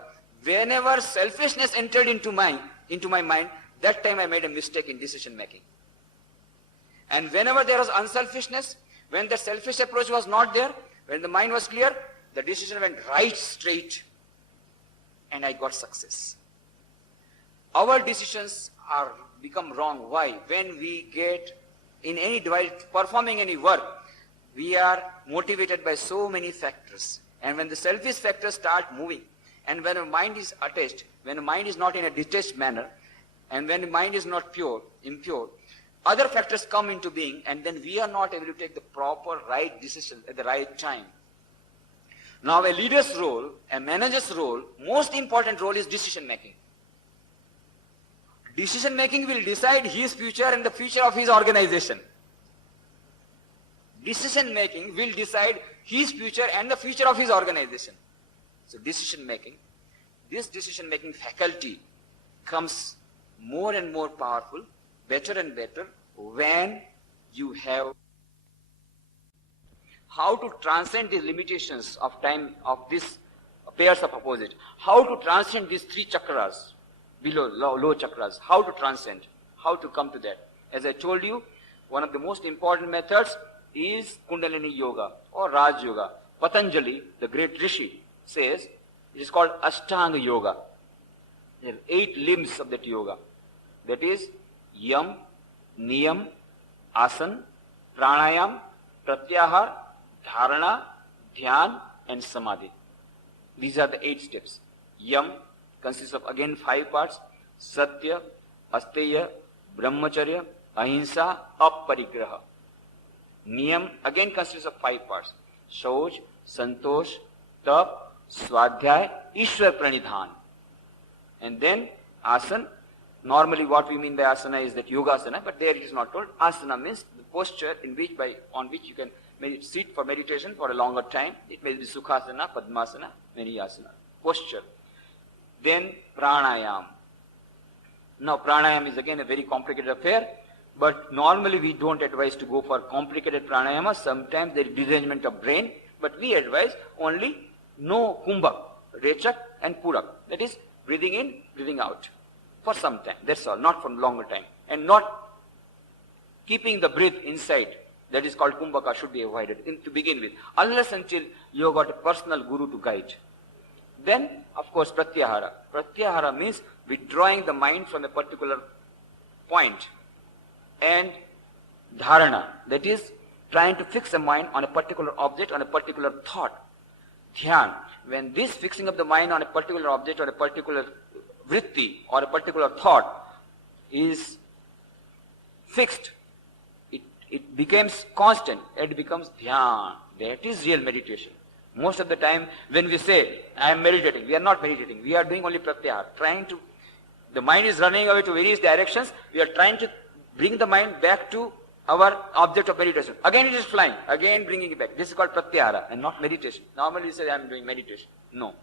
whenever selfishness entered into my mind, that time I made a mistake in decision making. And whenever there was unselfishness, when the selfish approach was not there, when the mind was clear, the decision went right straight and I got success. Our decisions are become wrong. Why? When we get in any device, performing any work, we are motivated by so many factors. And when the selfish factors start moving, and when the mind is attached, when the mind is not in a detached manner, and when the mind is not pure, impure, other factors come into being, and then we are not able to take the proper right decision at the right time. Now a leader's role, a manager's role, most important role is decision making. Decision making will decide his future and the future of his organization. Decision making will decide his future and the future of his organization. So decision making, this decision making faculty comes more and more powerful, better and better, when you have how to transcend the limitations of time of these pairs of opposite, how to transcend these three chakras, below, low chakras, how to transcend, how to come to that. As I told you, one of the most important methods is Kundalini Yoga or Raj Yoga. Patanjali, the great Rishi, says it is called Ashtang Yoga. There are 8 limbs of that yoga. That is Yam, Niyam, Asan, Pranayam, Pratyahara, Dharana, Dhyan and Samadhi. These are the 8 steps. Yam consists of again 5 parts. Satya, Asteya, Brahmacharya, Ahimsa, Aparigraha. Niyam again consists of 5 parts. Shauch, Santosh, Tap, Swadhyay, Ishwar Pranidhan. And then Asana. Normally what we mean by asana is that yogasana, but there it is not told. Asana means the posture on which you can sit for meditation for a longer time. It may be Sukhasana, Padmasana, many asana. Posture. Then pranayam. Now pranayam is again a very complicated affair, but normally we don't advise to go for complicated pranayama. Sometimes there is derangement of brain, but we advise only no kumbhak, rechak and purak. That is breathing in, breathing out. For some time, that's all, not for longer time. And not keeping the breath inside, that is called kumbhaka, should be avoided to begin with, unless until you have got a personal guru to guide. Then, of course, Pratyahara. Pratyahara means withdrawing the mind from a particular point. And Dharana, that is trying to fix the mind on a particular object, on a particular thought. Dhyan, when this fixing of the mind on a particular object or a particular vritti or a particular thought is fixed, it becomes constant, it becomes dhyan. That is real meditation. Most of the time when we say, I am meditating, we are not meditating, we are doing only pratyahara, the mind is running away to various directions, we are trying to bring the mind back to our object of meditation. Again it is flying, again bringing it back. This is called pratyahara and not meditation. Normally we say, I am doing meditation. No.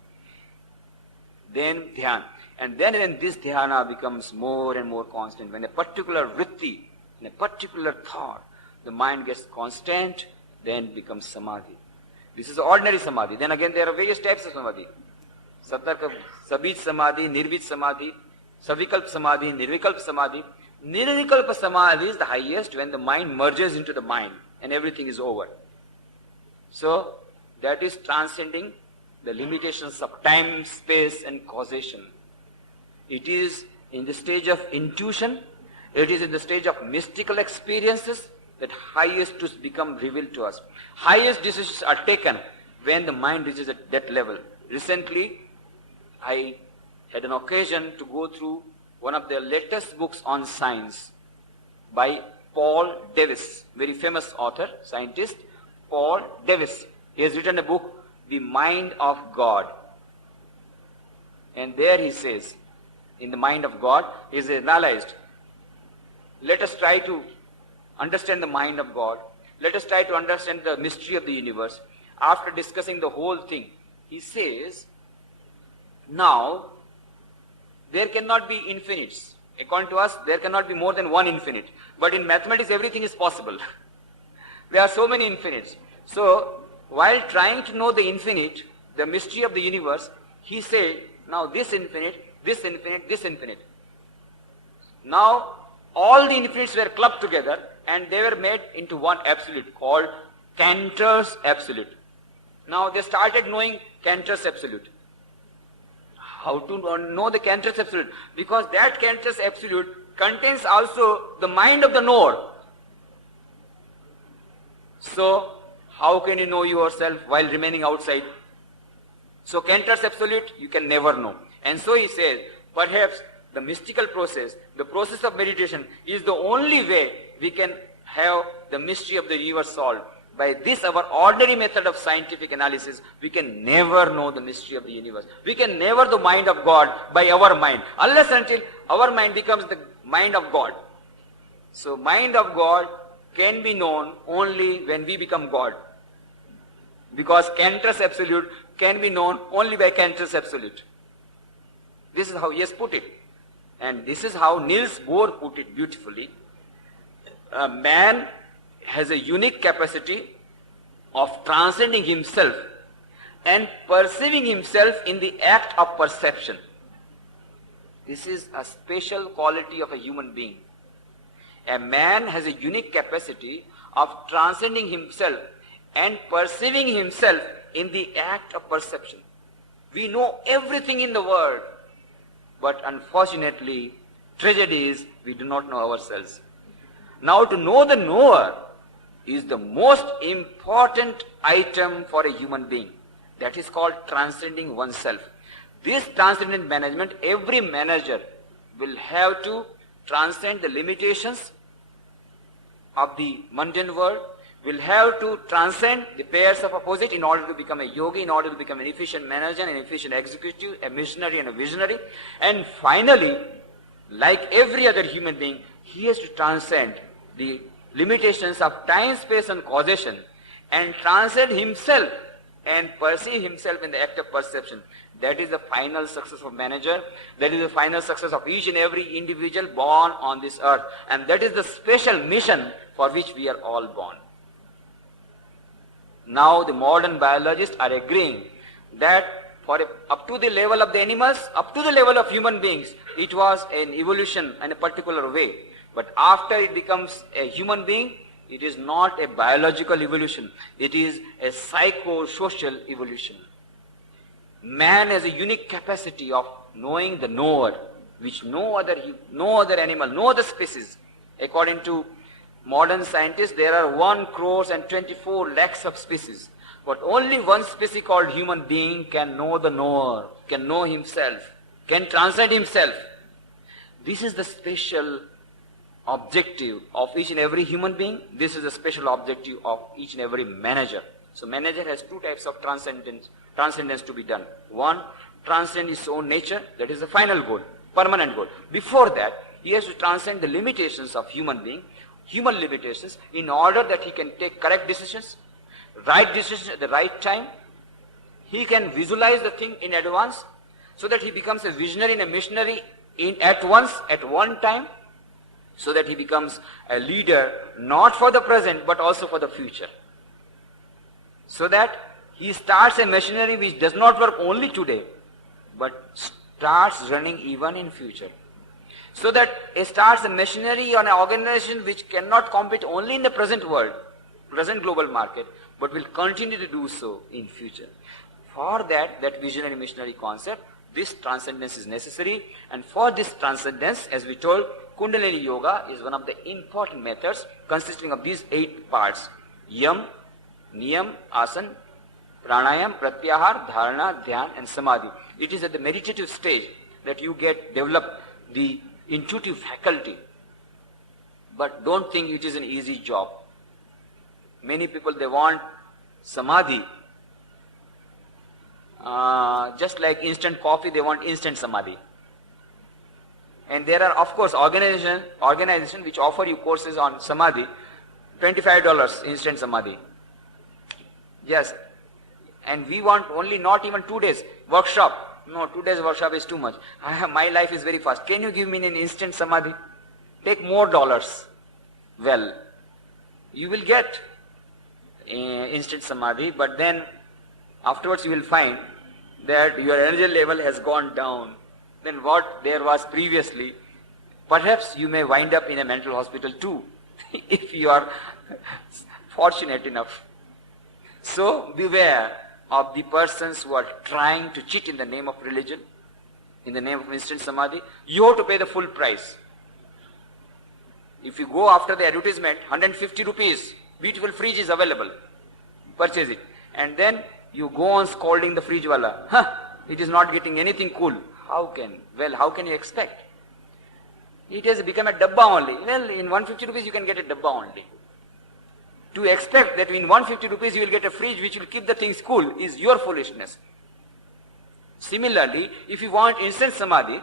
Then dhyan. And then when this dhyana becomes more and more constant, when a particular vritti, in a particular thought, the mind gets constant, then it becomes samadhi. This is ordinary samadhi. Then again there are various types of samadhi. Satarka, sabit samadhi, nirvit samadhi, savikalp samadhi, nirvikalp samadhi. Nirvikalpa samadhi is the highest when the mind merges into the mind and everything is over. So that is transcending the limitations of time, space and causation. It is in the stage of intuition, it is in the stage of mystical experiences that highest truths become revealed to us. Highest decisions are taken when the mind reaches at that level. Recently, I had an occasion to go through one of the latest books on science by Paul Davis, very famous author, scientist, Paul Davis. He has written a book, The Mind of God. And there he says, in the mind of God, he has analyzed. Let us try to understand the mind of God. Let us try to understand the mystery of the universe. After discussing the whole thing, he says, now, there cannot be infinites. According to us, there cannot be more than one infinite. But in mathematics, everything is possible. There are so many infinites. So, while trying to know the infinite, the mystery of the universe, he said, now this infinite, this infinite, this infinite. Now, all the infinites were clubbed together and they were made into one absolute called Cantor's absolute. Now, they started knowing Cantor's absolute. How to know the Cantor's absolute? Because that Cantor's absolute contains also the mind of the knower. So, how can you know yourself while remaining outside? So, Cantor's absolute, you can never know. And so he says, perhaps the mystical process, the process of meditation is the only way we can have the mystery of the universe solved. By this, our ordinary method of scientific analysis, we can never know the mystery of the universe. We can never know the mind of God by our mind, unless until our mind becomes the mind of God. So, mind of God can be known only when we become God. Because Cantor's absolute can be known only by Cantor's absolute. This is how he has put it. And this is how Niels Bohr put it beautifully. a man has a unique capacity of transcending himself and perceiving himself in the act of perception. This is a special quality of a human being. A man has a unique capacity of transcending himself and perceiving himself in the act of perception. We know everything in the world, but unfortunately, tragedy is we do not know ourselves. Now, to know the knower is the most important item for a human being. That is called transcending oneself. This transcendent management, every manager will have to transcend the limitations of the mundane world, will have to transcend the pairs of opposite in order to become a yogi, in order to become an efficient manager, an efficient executive, a missionary and a visionary. And finally, like every other human being, he has to transcend the limitations of time, space and causation and transcend himself and perceive himself in the act of perception. That is the final success of manager. That is the final success of each and every individual born on this earth. And that is the special mission for which we are all born. Now the modern biologists are agreeing that up to the level of the animals, up to the level of human beings, it was an evolution in a particular way. But after it becomes a human being, it is not a biological evolution. It is a psycho-social evolution. Man has a unique capacity of knowing the knower, which no other animal, no other species. According to modern scientists, there are 1,24 lakhs of species. But only one species called human being can know the knower, can know himself, can transcend himself. This is the special objective of each and every human being. This is the special objective of each and every manager. So manager has two types of transcendence to be done. One, transcend his own nature, that is the final goal, permanent goal. Before that, he has to transcend the limitations of human being, human limitations, in order that he can take correct decisions, right decisions at the right time. He can visualize the thing in advance so that he becomes a visionary and a missionary at once, at one time, so that he becomes a leader not for the present but also for the future. So that he starts a machinery which does not work only today but starts running even in future. So that he starts a machinery on an organization which cannot compete only in the present world, present global market, but will continue to do so in future. For that visionary missionary concept, this transcendence is necessary, and for this transcendence, as we told, Kundalini Yoga is one of the important methods consisting of these 8 parts: Yam, Niyam, Asan, Pranayam, Pratyahara, Dharana, Dhyan and Samadhi. It is at the meditative stage that you develop the intuitive faculty. But don't think it is an easy job. Many people, they want Samadhi. Just like instant coffee, they want instant Samadhi. And there are, of course, organizations which offer you courses on Samadhi, $25 instant Samadhi. Yes. And we want only not even 2 days workshop. No, 2 days workshop is too much. My life is very fast. Can you give me an instant Samadhi? Take more dollars. Well, you will get instant Samadhi, but then afterwards you will find that your energy level has gone down than what there was previously. Perhaps you may wind up in a mental hospital too, if you are fortunate enough. So beware of the persons who are trying to cheat in the name of religion, in the name of instant Samadhi. You have to pay the full price. If you go after the advertisement, 150 rupees, beautiful fridge is available, purchase it. And then you go on scolding the fridge wala. It is not getting anything cool. How can you expect? It has become a dabba only. Well, in 150 rupees you can get a dabba only. To expect that in 150 rupees you will get a fridge which will keep the things cool is your foolishness. Similarly, if you want instant Samadhi,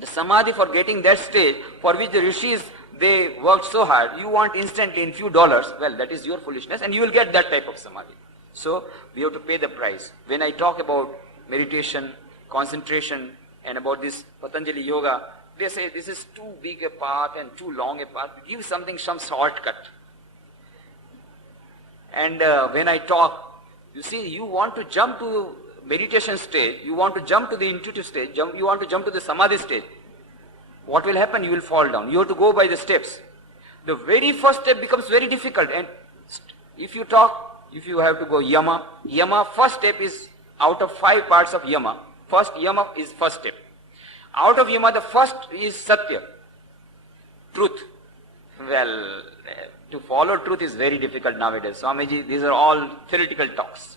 the Samadhi for getting that stage for which the rishis, they worked so hard, you want instantly in few dollars, well, that is your foolishness and you will get that type of Samadhi. So, we have to pay the price. When I talk about meditation, concentration and about this Patanjali Yoga, they say this is too big a path and too long a path. Give something, some shortcut. And when I talk, you see, you want to jump to meditation stage, you want to jump to the intuitive stage, you want to jump to the samadhi stage. What will happen? You will fall down. You have to go by the steps. The very first step becomes very difficult. And if you have to go yama, first step is out of 5 parts of yama. First yama is first step. Out of yama, the first is satya, truth. Well, to follow truth is very difficult nowadays. Swamiji, these are all theoretical talks.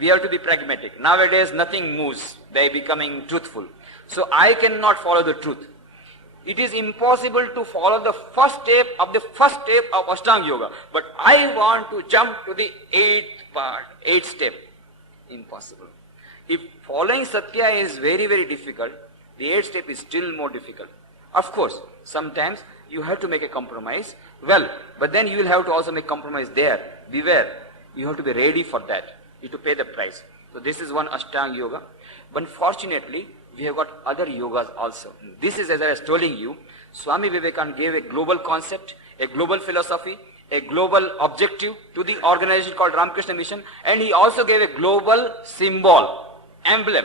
We have to be pragmatic. Nowadays, nothing moves. They are becoming truthful. So I cannot follow the truth. It is impossible to follow the first step of Ashtang Yoga. But I want to jump to the 8th step. Impossible. If following Satya is very, very difficult, the 8th step is still more difficult. Of course, sometimes you have to make a compromise. Well, but then you will have to also make compromise there. Beware. You have to be ready for that. You have to pay the price. So this is one Ashtang Yoga. But unfortunately, we have got other yogas also. This is, as I was telling you, Swami Vivekananda gave a global concept, a global philosophy, a global objective to the organization called Ramakrishna Mission, and he also gave a global symbol, emblem.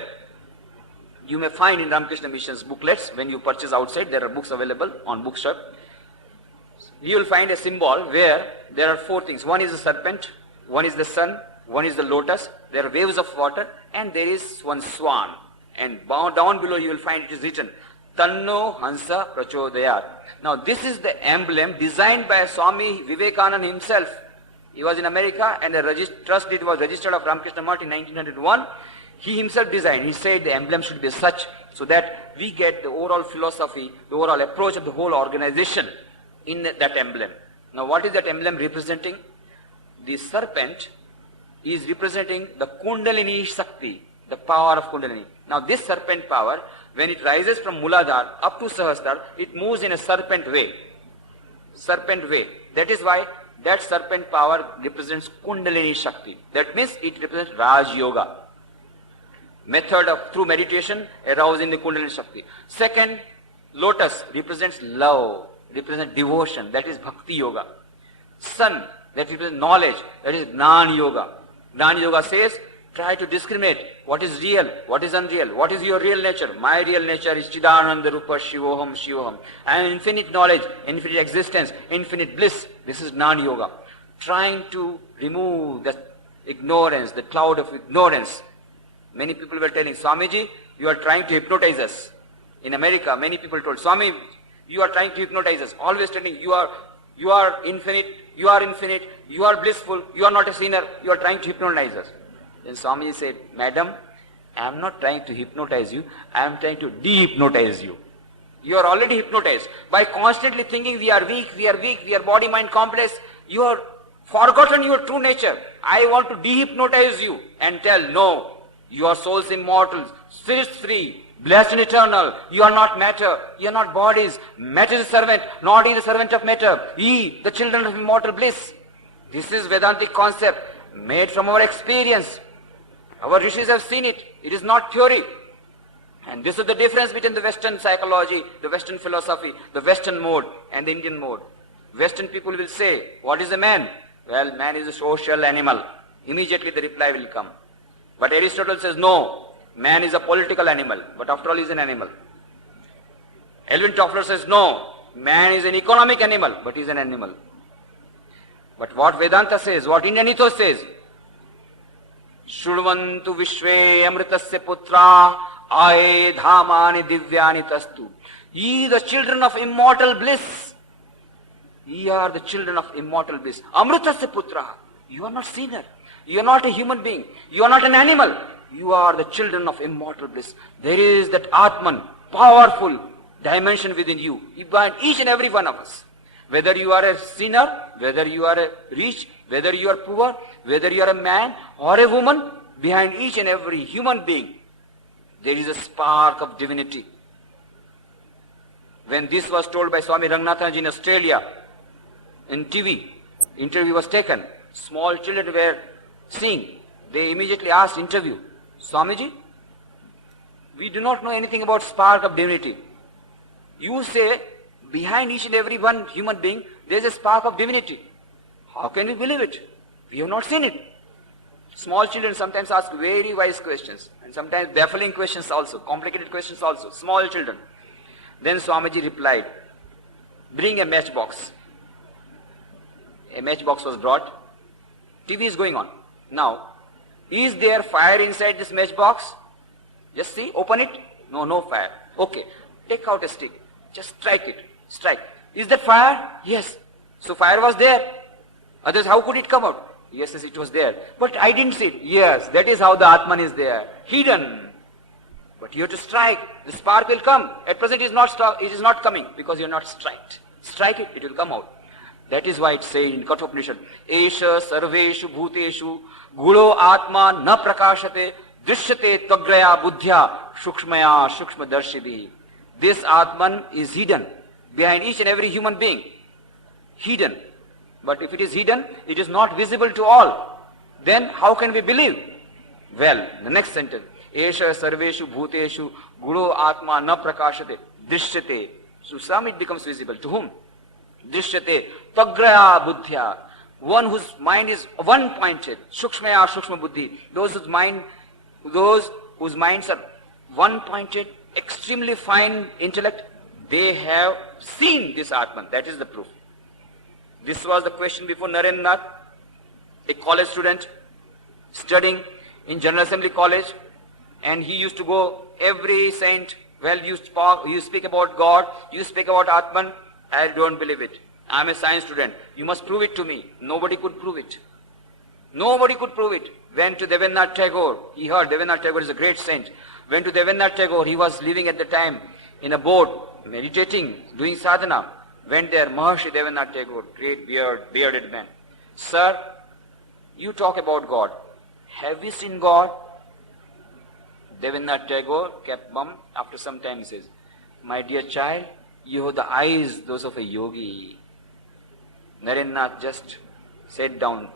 You may find in Ramakrishna Mission's booklets, when you purchase outside, there are books available on bookshop. You will find a symbol where there are 4 things. One is the serpent, one is the sun, one is the lotus, there are waves of water, and there is one swan. And down below you will find it is written, Tanno Hansa Prachodayat. Now this is the emblem designed by Swami Vivekananda himself. He was in America and the trust deed was registered of Ramakrishna Math in 1901. He himself designed. He said the emblem should be such so that we get the overall philosophy, the overall approach of the whole organization in that emblem. Now what is that emblem representing? The serpent is representing the Kundalini Shakti, the power of Kundalini. Now this serpent power, when it rises from Muladhara up to Sahasrara, it moves in a serpent way. Serpent way. That is why that serpent power represents Kundalini Shakti. That means it represents Raj Yoga. Method of through meditation arousing the Kundalini Shakti. Second, lotus represents love, represents devotion. That is Bhakti Yoga. Sun, that represents knowledge. That is Jnana Yoga. Jnana Yoga says, try to discriminate what is real, what is unreal, what is your real nature. My real nature is Chidananda Rupa Shivoham Shivoham. I am infinite knowledge, infinite existence, infinite bliss. This is Jnana Yoga. Trying to remove the ignorance, the cloud of ignorance. Many people were telling, Swamiji, you are trying to hypnotize us. In America, many people told, Swami, you are trying to hypnotize us. Always telling, you are infinite, you are blissful, you are not a sinner, you are trying to hypnotize us. Then Swami said, Madam, I am not trying to hypnotize you, I am trying to de-hypnotize you. You are already hypnotized. By constantly thinking we are weak, we are body-mind complex, you are forgotten your true nature. I want to de-hypnotize you and tell, no, your soul's immortal, spirit's free, blessed and eternal. You are not matter, you are not bodies. Matter is a servant, not he the servant of matter. Ye, the children of immortal bliss. This is Vedantic concept made from our experience. Our rishis have seen it. It is not theory. And this is the difference between the Western psychology, the Western philosophy, the Western mode and the Indian mode. Western people will say, what is a man? Well, man is a social animal. Immediately the reply will come. But Aristotle says, no, man is a political animal. But after all, he is an animal. Alvin Toffler says, no, man is an economic animal. But he is an animal. But what Vedanta says, what Indian ethos says, Shurvantu Vishve Amritasya Putra Aye Dhamani Divyani Tastu. Ye the children of immortal bliss. Ye are the children of immortal bliss. Amritasya Putra. You are not sinner. You are not a human being. You are not an animal. You are the children of immortal bliss. There is that Atman, powerful dimension within you. Behind each and every one of us. Whether you are a sinner, whether you are a rich, whether you are poor, whether you are a man or a woman, behind each and every human being, there is a spark of divinity. When this was told by Swami Ranganathanji in Australia, in TV, interview was taken. Small children were seeing. They immediately asked Swamiji, we do not know anything about spark of divinity. You say, behind each and every one human being, there is a spark of divinity. How can we believe it? We have not seen it. Small children sometimes ask very wise questions, and sometimes baffling questions also, complicated questions also, small children. Then Swamiji replied, bring a matchbox. A matchbox was brought. TV is going on. Now, is there fire inside this matchbox? Just see, open it. No, no fire. Okay, take out a stick. Just strike it. Strike. Is that fire? Yes. So fire was there. Otherwise, how could it come out? Yes, yes, it was there. But I didn't see it. Yes, that is how the Atman is there. Hidden. But you have to strike. The spark will come. At present it is not coming because you are not striked. Strike it, it will come out. That is why it says in Kathopanishad, Esha sarveshu bhuteshu gulo atma na prakashate drishyate tvagraya buddhya shukshmaya shukshmadarshibhi. This Atman is hidden behind each and every human being. Hidden. But if it is hidden, it is not visible to all. Then how can we believe? Well, the next sentence. Esha sarveshu bhuteshu gulo atma na prakashate drishyate. So some it becomes visible. To whom? Drishyate tvagraya buddhya. One whose mind is one-pointed. Shukshmaya shukshma buddhi. Those whose minds are one-pointed, extremely fine intellect, they have seen this Atman. That is the proof. This was the question before Narendranath, a college student studying in General Assembly College, and he used to go every saint, well, you speak about God, you speak about Atman, I don't believe it. I am a science student. You must prove it to me. Nobody could prove it. Nobody could prove it. Went to Devendranath Tagore. He heard Devendranath Tagore is a great saint. Went to Devendranath Tagore. He was living at the time in a boat, meditating, doing sadhana. Went there, Maharshi Devendranath Tagore, great bearded man. Sir, you talk about God. Have you seen God? Devendranath Tagore kept mum. After some time he says, my dear child, you have the eyes, those of a yogi. Narendranath just sat down.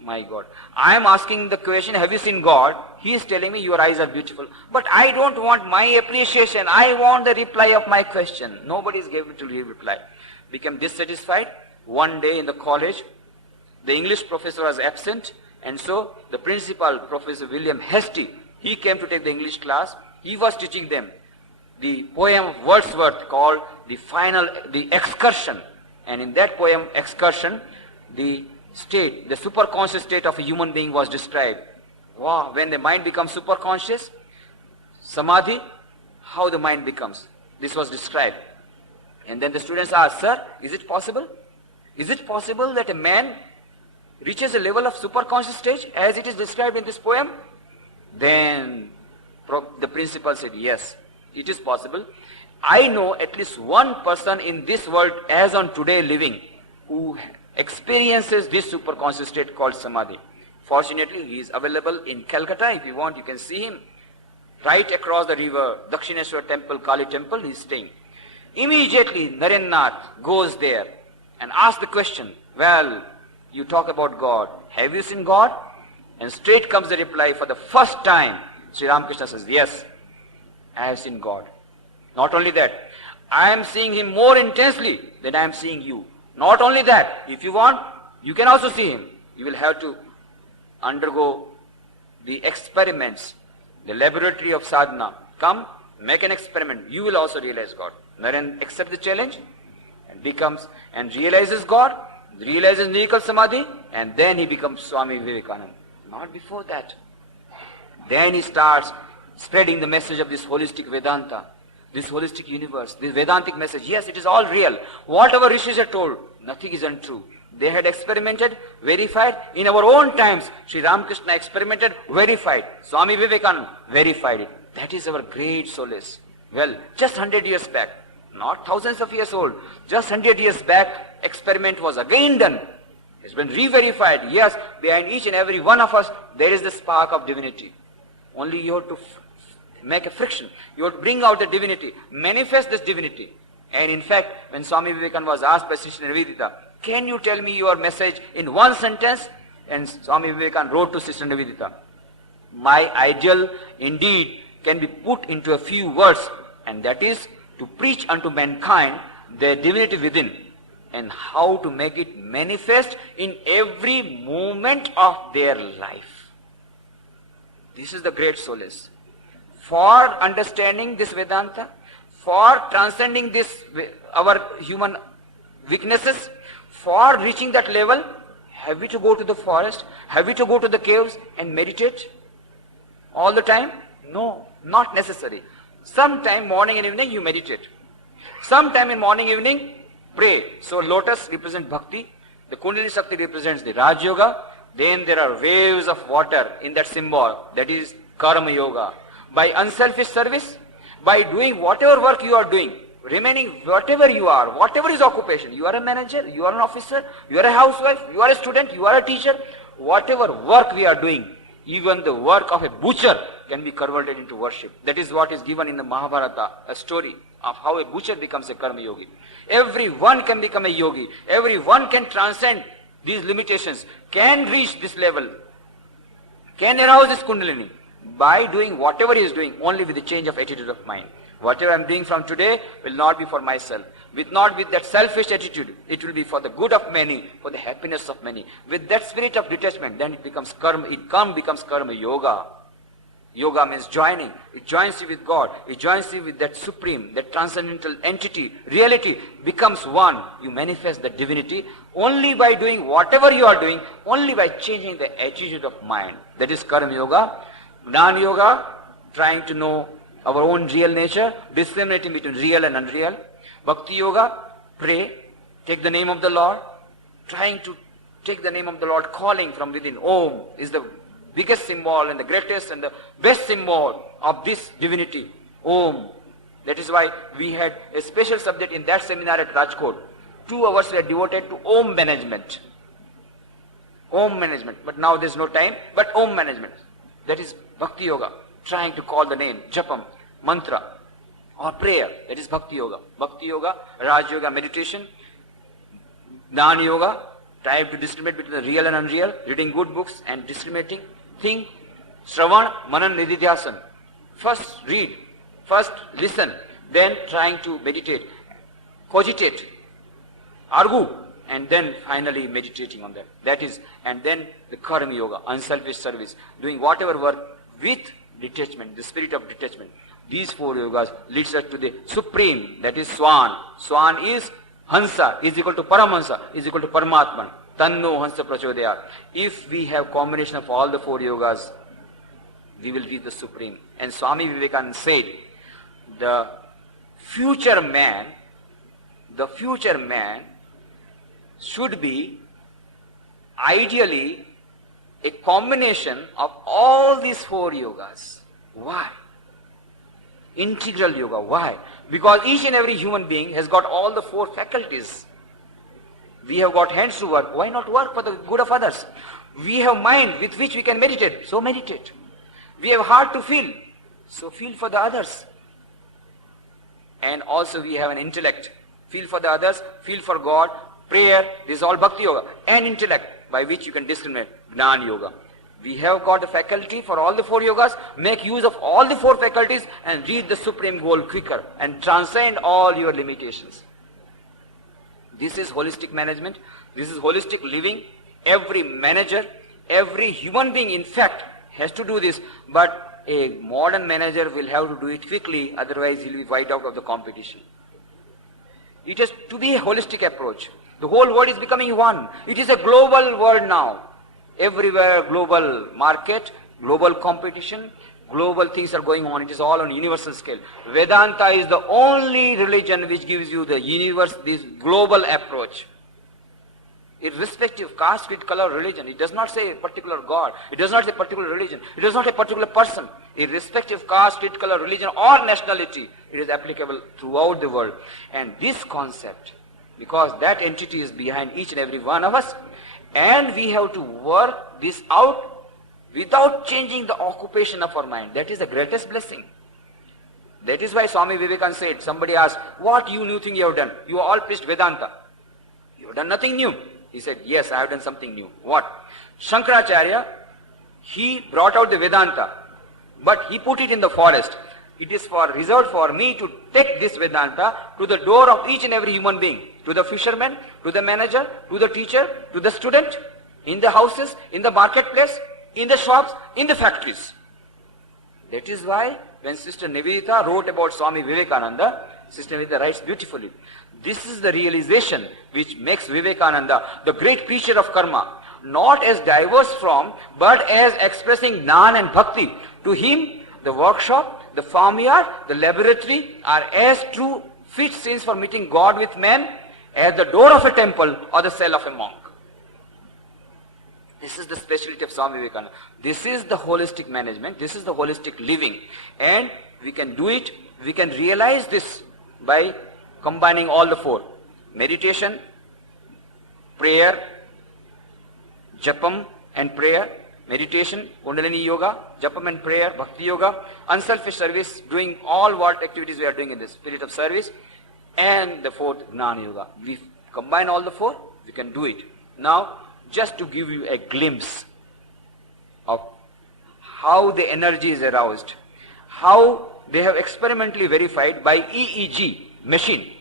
My God. I am asking the question, have you seen God? He is telling me your eyes are beautiful. But I don't want my appreciation. I want the reply of my question. Nobody is able to reply. Became dissatisfied. One day in the college, the English professor was absent, and so the principal, Professor William Hastie, he came to take the English class. He was teaching them the poem of Wordsworth called The Excursion. And in that poem, Excursion, the superconscious state of a human being was described. Wow, when the mind becomes superconscious, samadhi, how the mind becomes. This was described. And then the students asked, sir, is it possible? Is it possible that a man reaches a level of superconscious stage as it is described in this poem? Then the principal said, yes, it is possible. I know at least one person in this world as on today living who experiences this superconscious state called samadhi. Fortunately, he is available in Calcutta. If you want, you can see him. Right across the river, Dakshineshwar temple, Kali temple, he is staying. Immediately, Narendranath goes there and asks the question, well, you talk about God. Have you seen God? And straight comes the reply, for the first time, Sri Ramakrishna says, yes, I have seen God. Not only that, I am seeing Him more intensely than I am seeing you. Not only that, if you want, you can also see Him. You will have to undergo the experiments, the laboratory of sadhana. Come, make an experiment. You will also realize God. Naren accepts the challenge and becomes and realizes God, realizes Nirikal Samadhi, and then he becomes Swami Vivekananda. Not before that. Then he starts spreading the message of this holistic Vedanta, this holistic universe, this Vedantic message. Yes, it is all real. Whatever rishis are told, nothing is untrue. They had experimented, verified. In our own times, Sri Ramakrishna experimented, verified. Swami Vivekananda verified it. That is our great solace. Well, just 100 years back, not thousands of years old, just 100 years back, experiment was again done. It's been re-verified. Yes, behind each and every one of us, there is the spark of divinity. Only you have to make a friction. You have to bring out the divinity, manifest this divinity. And in fact, when Swami Vivekananda was asked by Sister Nivedita, can you tell me your message in one sentence? And Swami Vivekananda wrote to Sister Nivedita, my ideal indeed can be put into a few words, and that is to preach unto mankind their divinity within, and how to make it manifest in every moment of their life. This is the great solace. For understanding this Vedanta, for transcending this, our human weaknesses, for reaching that level, have we to go to the forest? Have we to go to the caves and meditate all the time? No, not necessary. Sometime morning and evening you meditate. Sometime in morning evening pray. So lotus represents bhakti, the Kundalini Shakti represents the Raj Yoga, then there are waves of water in that symbol, that is Karma Yoga. By unselfish service, by doing whatever work you are doing, remaining whatever you are, whatever is occupation, you are a manager, you are an officer, you are a housewife, you are a student, you are a teacher, whatever work we are doing, even the work of a butcher can be converted into worship. That is what is given in the Mahabharata, a story of how a butcher becomes a karma yogi. Everyone can become a yogi. Everyone can transcend these limitations, can reach this level, can arouse this Kundalini by doing whatever he is doing, only with the change of attitude of mind. Whatever I am doing from today will not be for myself. Not with that selfish attitude. It will be for the good of many, for the happiness of many. With that spirit of detachment, then it becomes karma. Becomes karma yoga. Yoga means joining. It joins you with God. It joins you with that supreme, that transcendental entity, reality becomes one. You manifest the divinity only by doing whatever you are doing, only by changing the attitude of mind. That is karma yoga. Jnana yoga, trying to know our own real nature, discriminating between real and unreal. Bhakti yoga, pray, take the name of the Lord, trying to take the name of the Lord, calling from within. Om is the biggest symbol and the greatest and the best symbol of this divinity. Om. That is why we had a special subject in that seminar at Rajkot. 2 hours were devoted to Om management. Om management. But now there is no time. But Om management. That is Bhakti yoga. Trying to call the name, japam, mantra, or prayer. That is Bhakti yoga. Bhakti yoga, Raj yoga, meditation, Jnana yoga, trying to discriminate between the real and unreal, reading good books and discriminating. Think, Shravan, Manan, Nididhyasan. First read, first listen, then trying to meditate, cogitate, argue, and then finally meditating on that. That is, and then the Karma yoga, unselfish service, doing whatever work with detachment, the spirit of detachment. These 4 yogas leads us to the supreme, that is Swan. Swan is Hansa, is equal to Paramahansa, is equal to Paramatman. Tanno Hansa Prachodayat. If we have combination of all the 4 yogas, we will reach the supreme. And Swami Vivekananda said, the future man should be ideally a combination of all these 4 yogas. Why? Integral yoga. Why? Because each and every human being has got all the 4 faculties. We have got hands to work. Why not work for the good of others? We have mind with which we can meditate. So meditate. We have heart to feel. So feel for the others. And also we have an intellect. Feel for the others, feel for God, prayer. This is all Bhakti yoga. And intellect by which you can discriminate. Jnana yoga. We have got the faculty for all the 4 yogas. Make use of all the 4 faculties and reach the supreme goal quicker and transcend all your limitations. This is holistic management. This is holistic living. Every manager, every human being in fact has to do this. But a modern manager will have to do it quickly, otherwise he will be wiped out of the competition. It has to be a holistic approach. The whole world is becoming one. It is a global world now. Everywhere global market, global competition, global things are going on. It is all on universal scale. Vedanta is the only religion which gives you the universe, this global approach. Irrespective of caste, creed, color, religion. It does not say a particular God. It does not say a particular religion. It does not say a particular person. Irrespective of caste, creed, color, religion or nationality, it is applicable throughout the world. And this concept, because that entity is behind each and every one of us, and we have to work this out without changing the occupation of our mind. That is the greatest blessing. That is why Swami Vivekananda said, somebody asked, what new thing you have done? You all preached Vedanta. You have done nothing new. He said, yes, I have done something new. What? Shankaracharya, he brought out the Vedanta, but he put it in the forest. It is reserved for me to take this Vedanta to the door of each and every human being, to the fisherman, to the manager, to the teacher, to the student, in the houses, in the marketplace, in the shops, in the factories. That is why when Sister Nivedita wrote about Swami Vivekananda, Sister Nivedita writes beautifully, this is the realization which makes Vivekananda the great preacher of karma, not as diverse from, but as expressing Jnana and Bhakti. To him, the workshop, the farmyard, the laboratory are as true fit scenes for meeting God with man as the door of a temple or the cell of a monk. This is the specialty of Swami Vivekananda. This is the holistic management. This is the holistic living. And we can do it, we can realize this by combining all the four. Meditation, prayer, japam and prayer, meditation, Kundalini Yoga, japam and prayer, Bhakti Yoga, unselfish service, doing all what activities we are doing in the spirit of service, and the fourth, Jnana Yoga. We combine all the four, we can do it. Now, just to give you a glimpse of how the energy is aroused, how they have experimentally verified by EEG machine.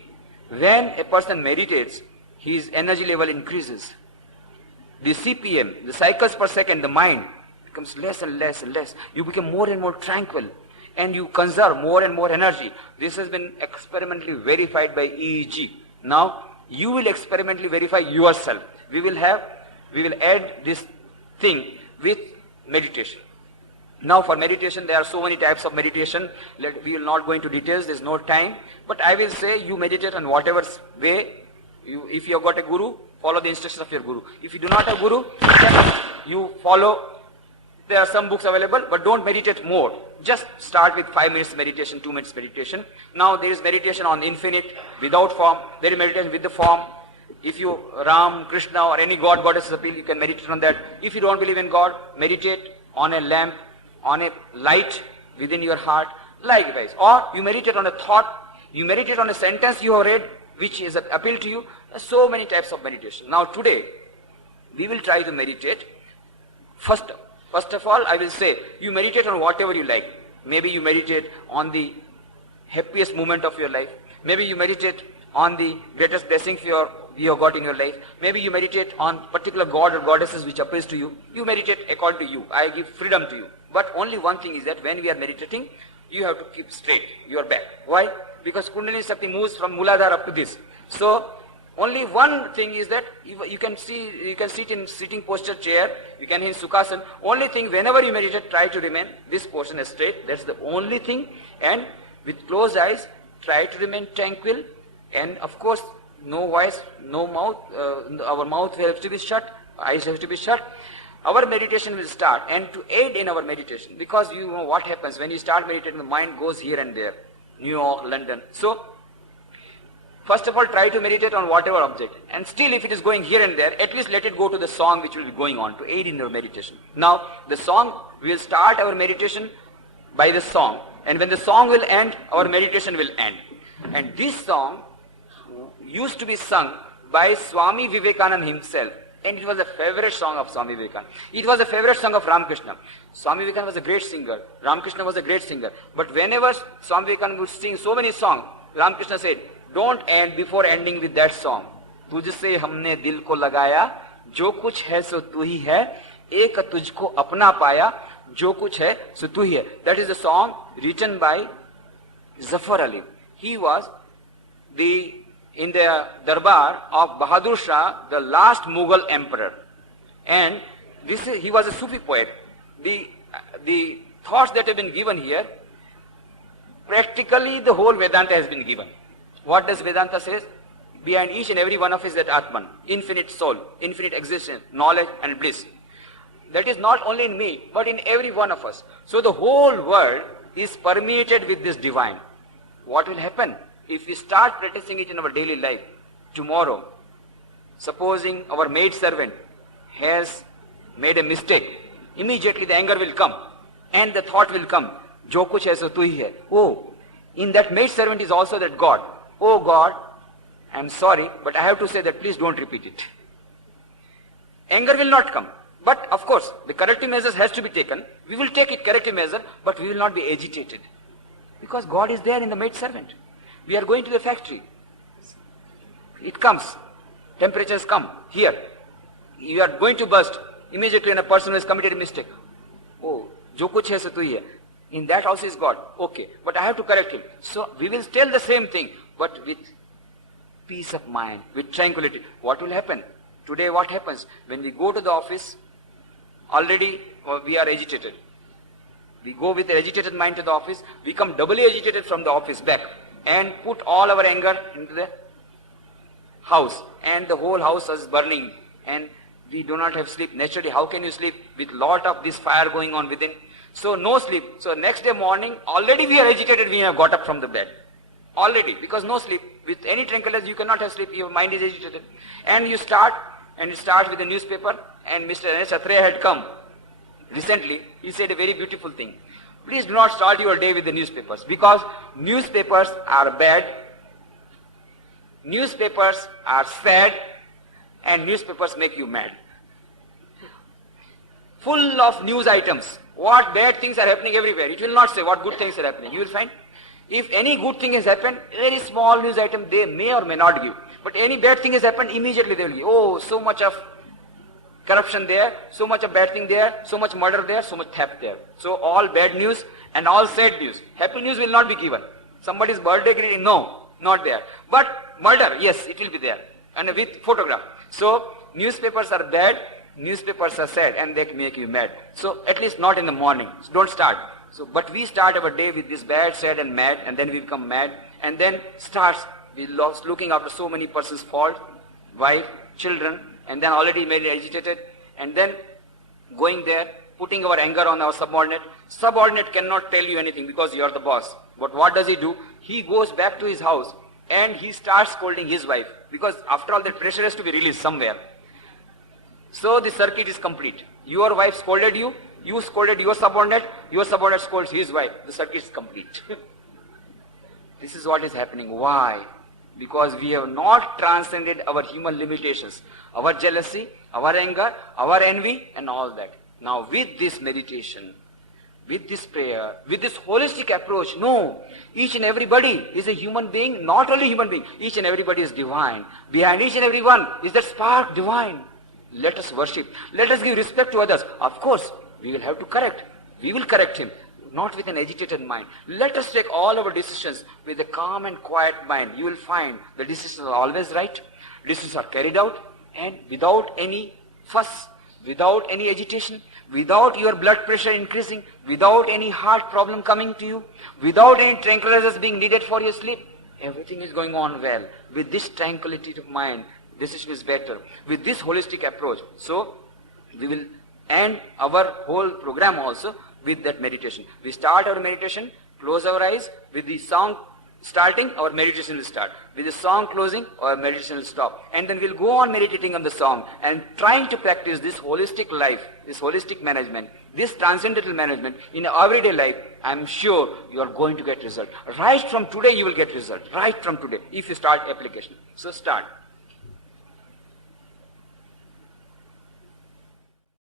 When a person meditates, his energy level increases. The CPM, the cycles per second, the mind becomes less and less and less. You become more and more tranquil and you conserve more and more energy. This has been experimentally verified by EEG. Now, you will experimentally verify yourself. We will add this thing with meditation. Now for meditation, there are so many types of meditation. We will not go into details, there is no time. But I will say you meditate in whatever way. If you have got a guru, follow the instructions of your guru. If you do not have guru, then you follow. There are some books available, but don't meditate more. Just start with 5 minutes meditation, 2 minutes meditation. Now there is meditation on infinite, without form. There is meditation with the form. If you, Ram, Krishna or any god, goddess appeal, you can meditate on that. If you don't believe in God, meditate on a lamp, on a light within your heart, likewise. Or you meditate on a thought, you meditate on a sentence you have read, which is appeal to you. There are so many types of meditation. Now today, we will try to meditate. First of all, I will say, you meditate on whatever you like. Maybe you meditate on the happiest moment of your life. Maybe you meditate on the greatest blessings you have got in your life. Maybe you meditate on particular god or goddesses which appeals to you. You meditate according to you. I give freedom to you. But only one thing is that when we are meditating, you have to keep straight your back. Why? Because Kundalini Shakti moves from Muladhara up to this. So only one thing is that you can sit in sitting posture chair, you can in Sukhasana. Only thing, whenever you meditate, try to remain this portion is straight. That's the only thing. And with closed eyes, try to remain tranquil. And of course, no voice, no mouth. Our mouth has to be shut, eyes have to be shut. Our meditation will start, and to aid in our meditation, because you know what happens when you start meditating, the mind goes here and there, New York, London. So, first of all, try to meditate on whatever object, and still if it is going here and there, at least let it go to the song which will be going on to aid in your meditation. Now, the song, we will start our meditation by the song, and when the song will end, our meditation will end. And this song used to be sung by Swami Vivekananda himself. And it was a favorite song of Swami Vivekananda. It was a favorite song of Ramakrishna. Swami Vivekananda was a great singer. Ramakrishna was a great singer. But whenever Swami Vivekananda would sing so many songs, Ramakrishna said, don't end before ending with that song. तुझसे हमने दिल को लगाया, जो कुछ है सो तू ही है, एक तुझको अपना पाया, जो कुछ है सो तू ही है. That is a song written by Zafar Ali. He was in the darbar of Bahadur Shah, the last Mughal emperor. And he was a Sufi poet. The thoughts that have been given here, practically the whole Vedanta has been given. What does Vedanta say? Behind each and every one of us is that Atman, infinite soul, infinite existence, knowledge and bliss. That is not only in me, but in every one of us. So the whole world is permeated with this divine. What will happen? If we start practicing it in our daily life, tomorrow, supposing our maid servant has made a mistake, immediately the anger will come and the thought will come, Jo kuch hai so tu hi hai. Oh, in that maid servant is also that God. Oh God, I am sorry, but I have to say that please don't repeat it. Anger will not come. But of course, the corrective measures has to be taken. We will take it corrective measure, but we will not be agitated. Because God is there in the maid servant. We are going to the factory. It comes. Temperatures come. Here. You are going to burst. Immediately when a person who has committed a mistake. Oh, jo kuch hai so tu hi hai. In that house is God. Okay. But I have to correct him. So we will tell the same thing, but with peace of mind, with tranquility. What will happen? Today what happens? When we go to the office, already we are agitated. We go with an agitated mind to the office, we come doubly agitated from the office back and put all our anger into the house, and the whole house is burning and we do not have sleep. Naturally, how can you sleep with lot of this fire going on within? So no sleep. So next day morning, already we are agitated, we have got up from the bed. Already, because no sleep. With any tranquilizer you cannot have sleep, your mind is agitated. And you start with the newspaper, and Mr. N. Sathreya had come recently. He said a very beautiful thing. Please do not start your day with the newspapers, because newspapers are bad, newspapers are sad, and newspapers make you mad. Full of news items. What bad things are happening everywhere. It will not say what good things are happening. You will find, if any good thing has happened, very small news item they may or may not give. But any bad thing has happened, immediately they will give. Oh, so much of corruption there, so much of bad thing there, so much murder there, so much theft there. So all bad news and all sad news. Happy news will not be given. Somebody's birthday greeting, no, not there. But murder, yes, it will be there. And with photograph. So newspapers are bad, newspapers are sad, and they make you mad. So at least not in the morning. So don't start. So, but we start our day with this bad, sad and mad, and then we become mad, and then we lost looking after so many persons' fault, wife, children, and then already made agitated, and then going there, putting our anger on our subordinate. Subordinate cannot tell you anything because you are the boss. But what does he do? He goes back to his house and he starts scolding his wife, because after all that pressure has to be released somewhere. So the circuit is complete. Your wife scolded you, you scolded your subordinate scolds his wife. The circuit is complete. This is what is happening. Why? Because we have not transcended our human limitations, our jealousy, our anger, our envy, and all that. Now with this meditation, with this prayer, with this holistic approach, no, each and everybody is a human being, not only human being, each and everybody is divine. Behind each and every one is that spark divine. Let us worship. Let us give respect to others. Of course, we will have to correct. We will correct him, not with an agitated mind. Let us take all our decisions with a calm and quiet mind. You will find the decisions are always right. Decisions are carried out, and without any fuss, without any agitation, without your blood pressure increasing, without any heart problem coming to you, without any tranquilizers being needed for your sleep. Everything is going on well. With this tranquility of mind, decision is better. With this holistic approach. So, we will end our whole program also with that meditation. We start our meditation, close our eyes, with the song starting, our meditation will start. With the song closing, our meditation will stop. And then we'll go on meditating on the song and trying to practice this holistic life, this holistic management, this transcendental management in everyday life. I'm sure you are going to get result. Right from today you will get result. Right from today, if you start application. So start.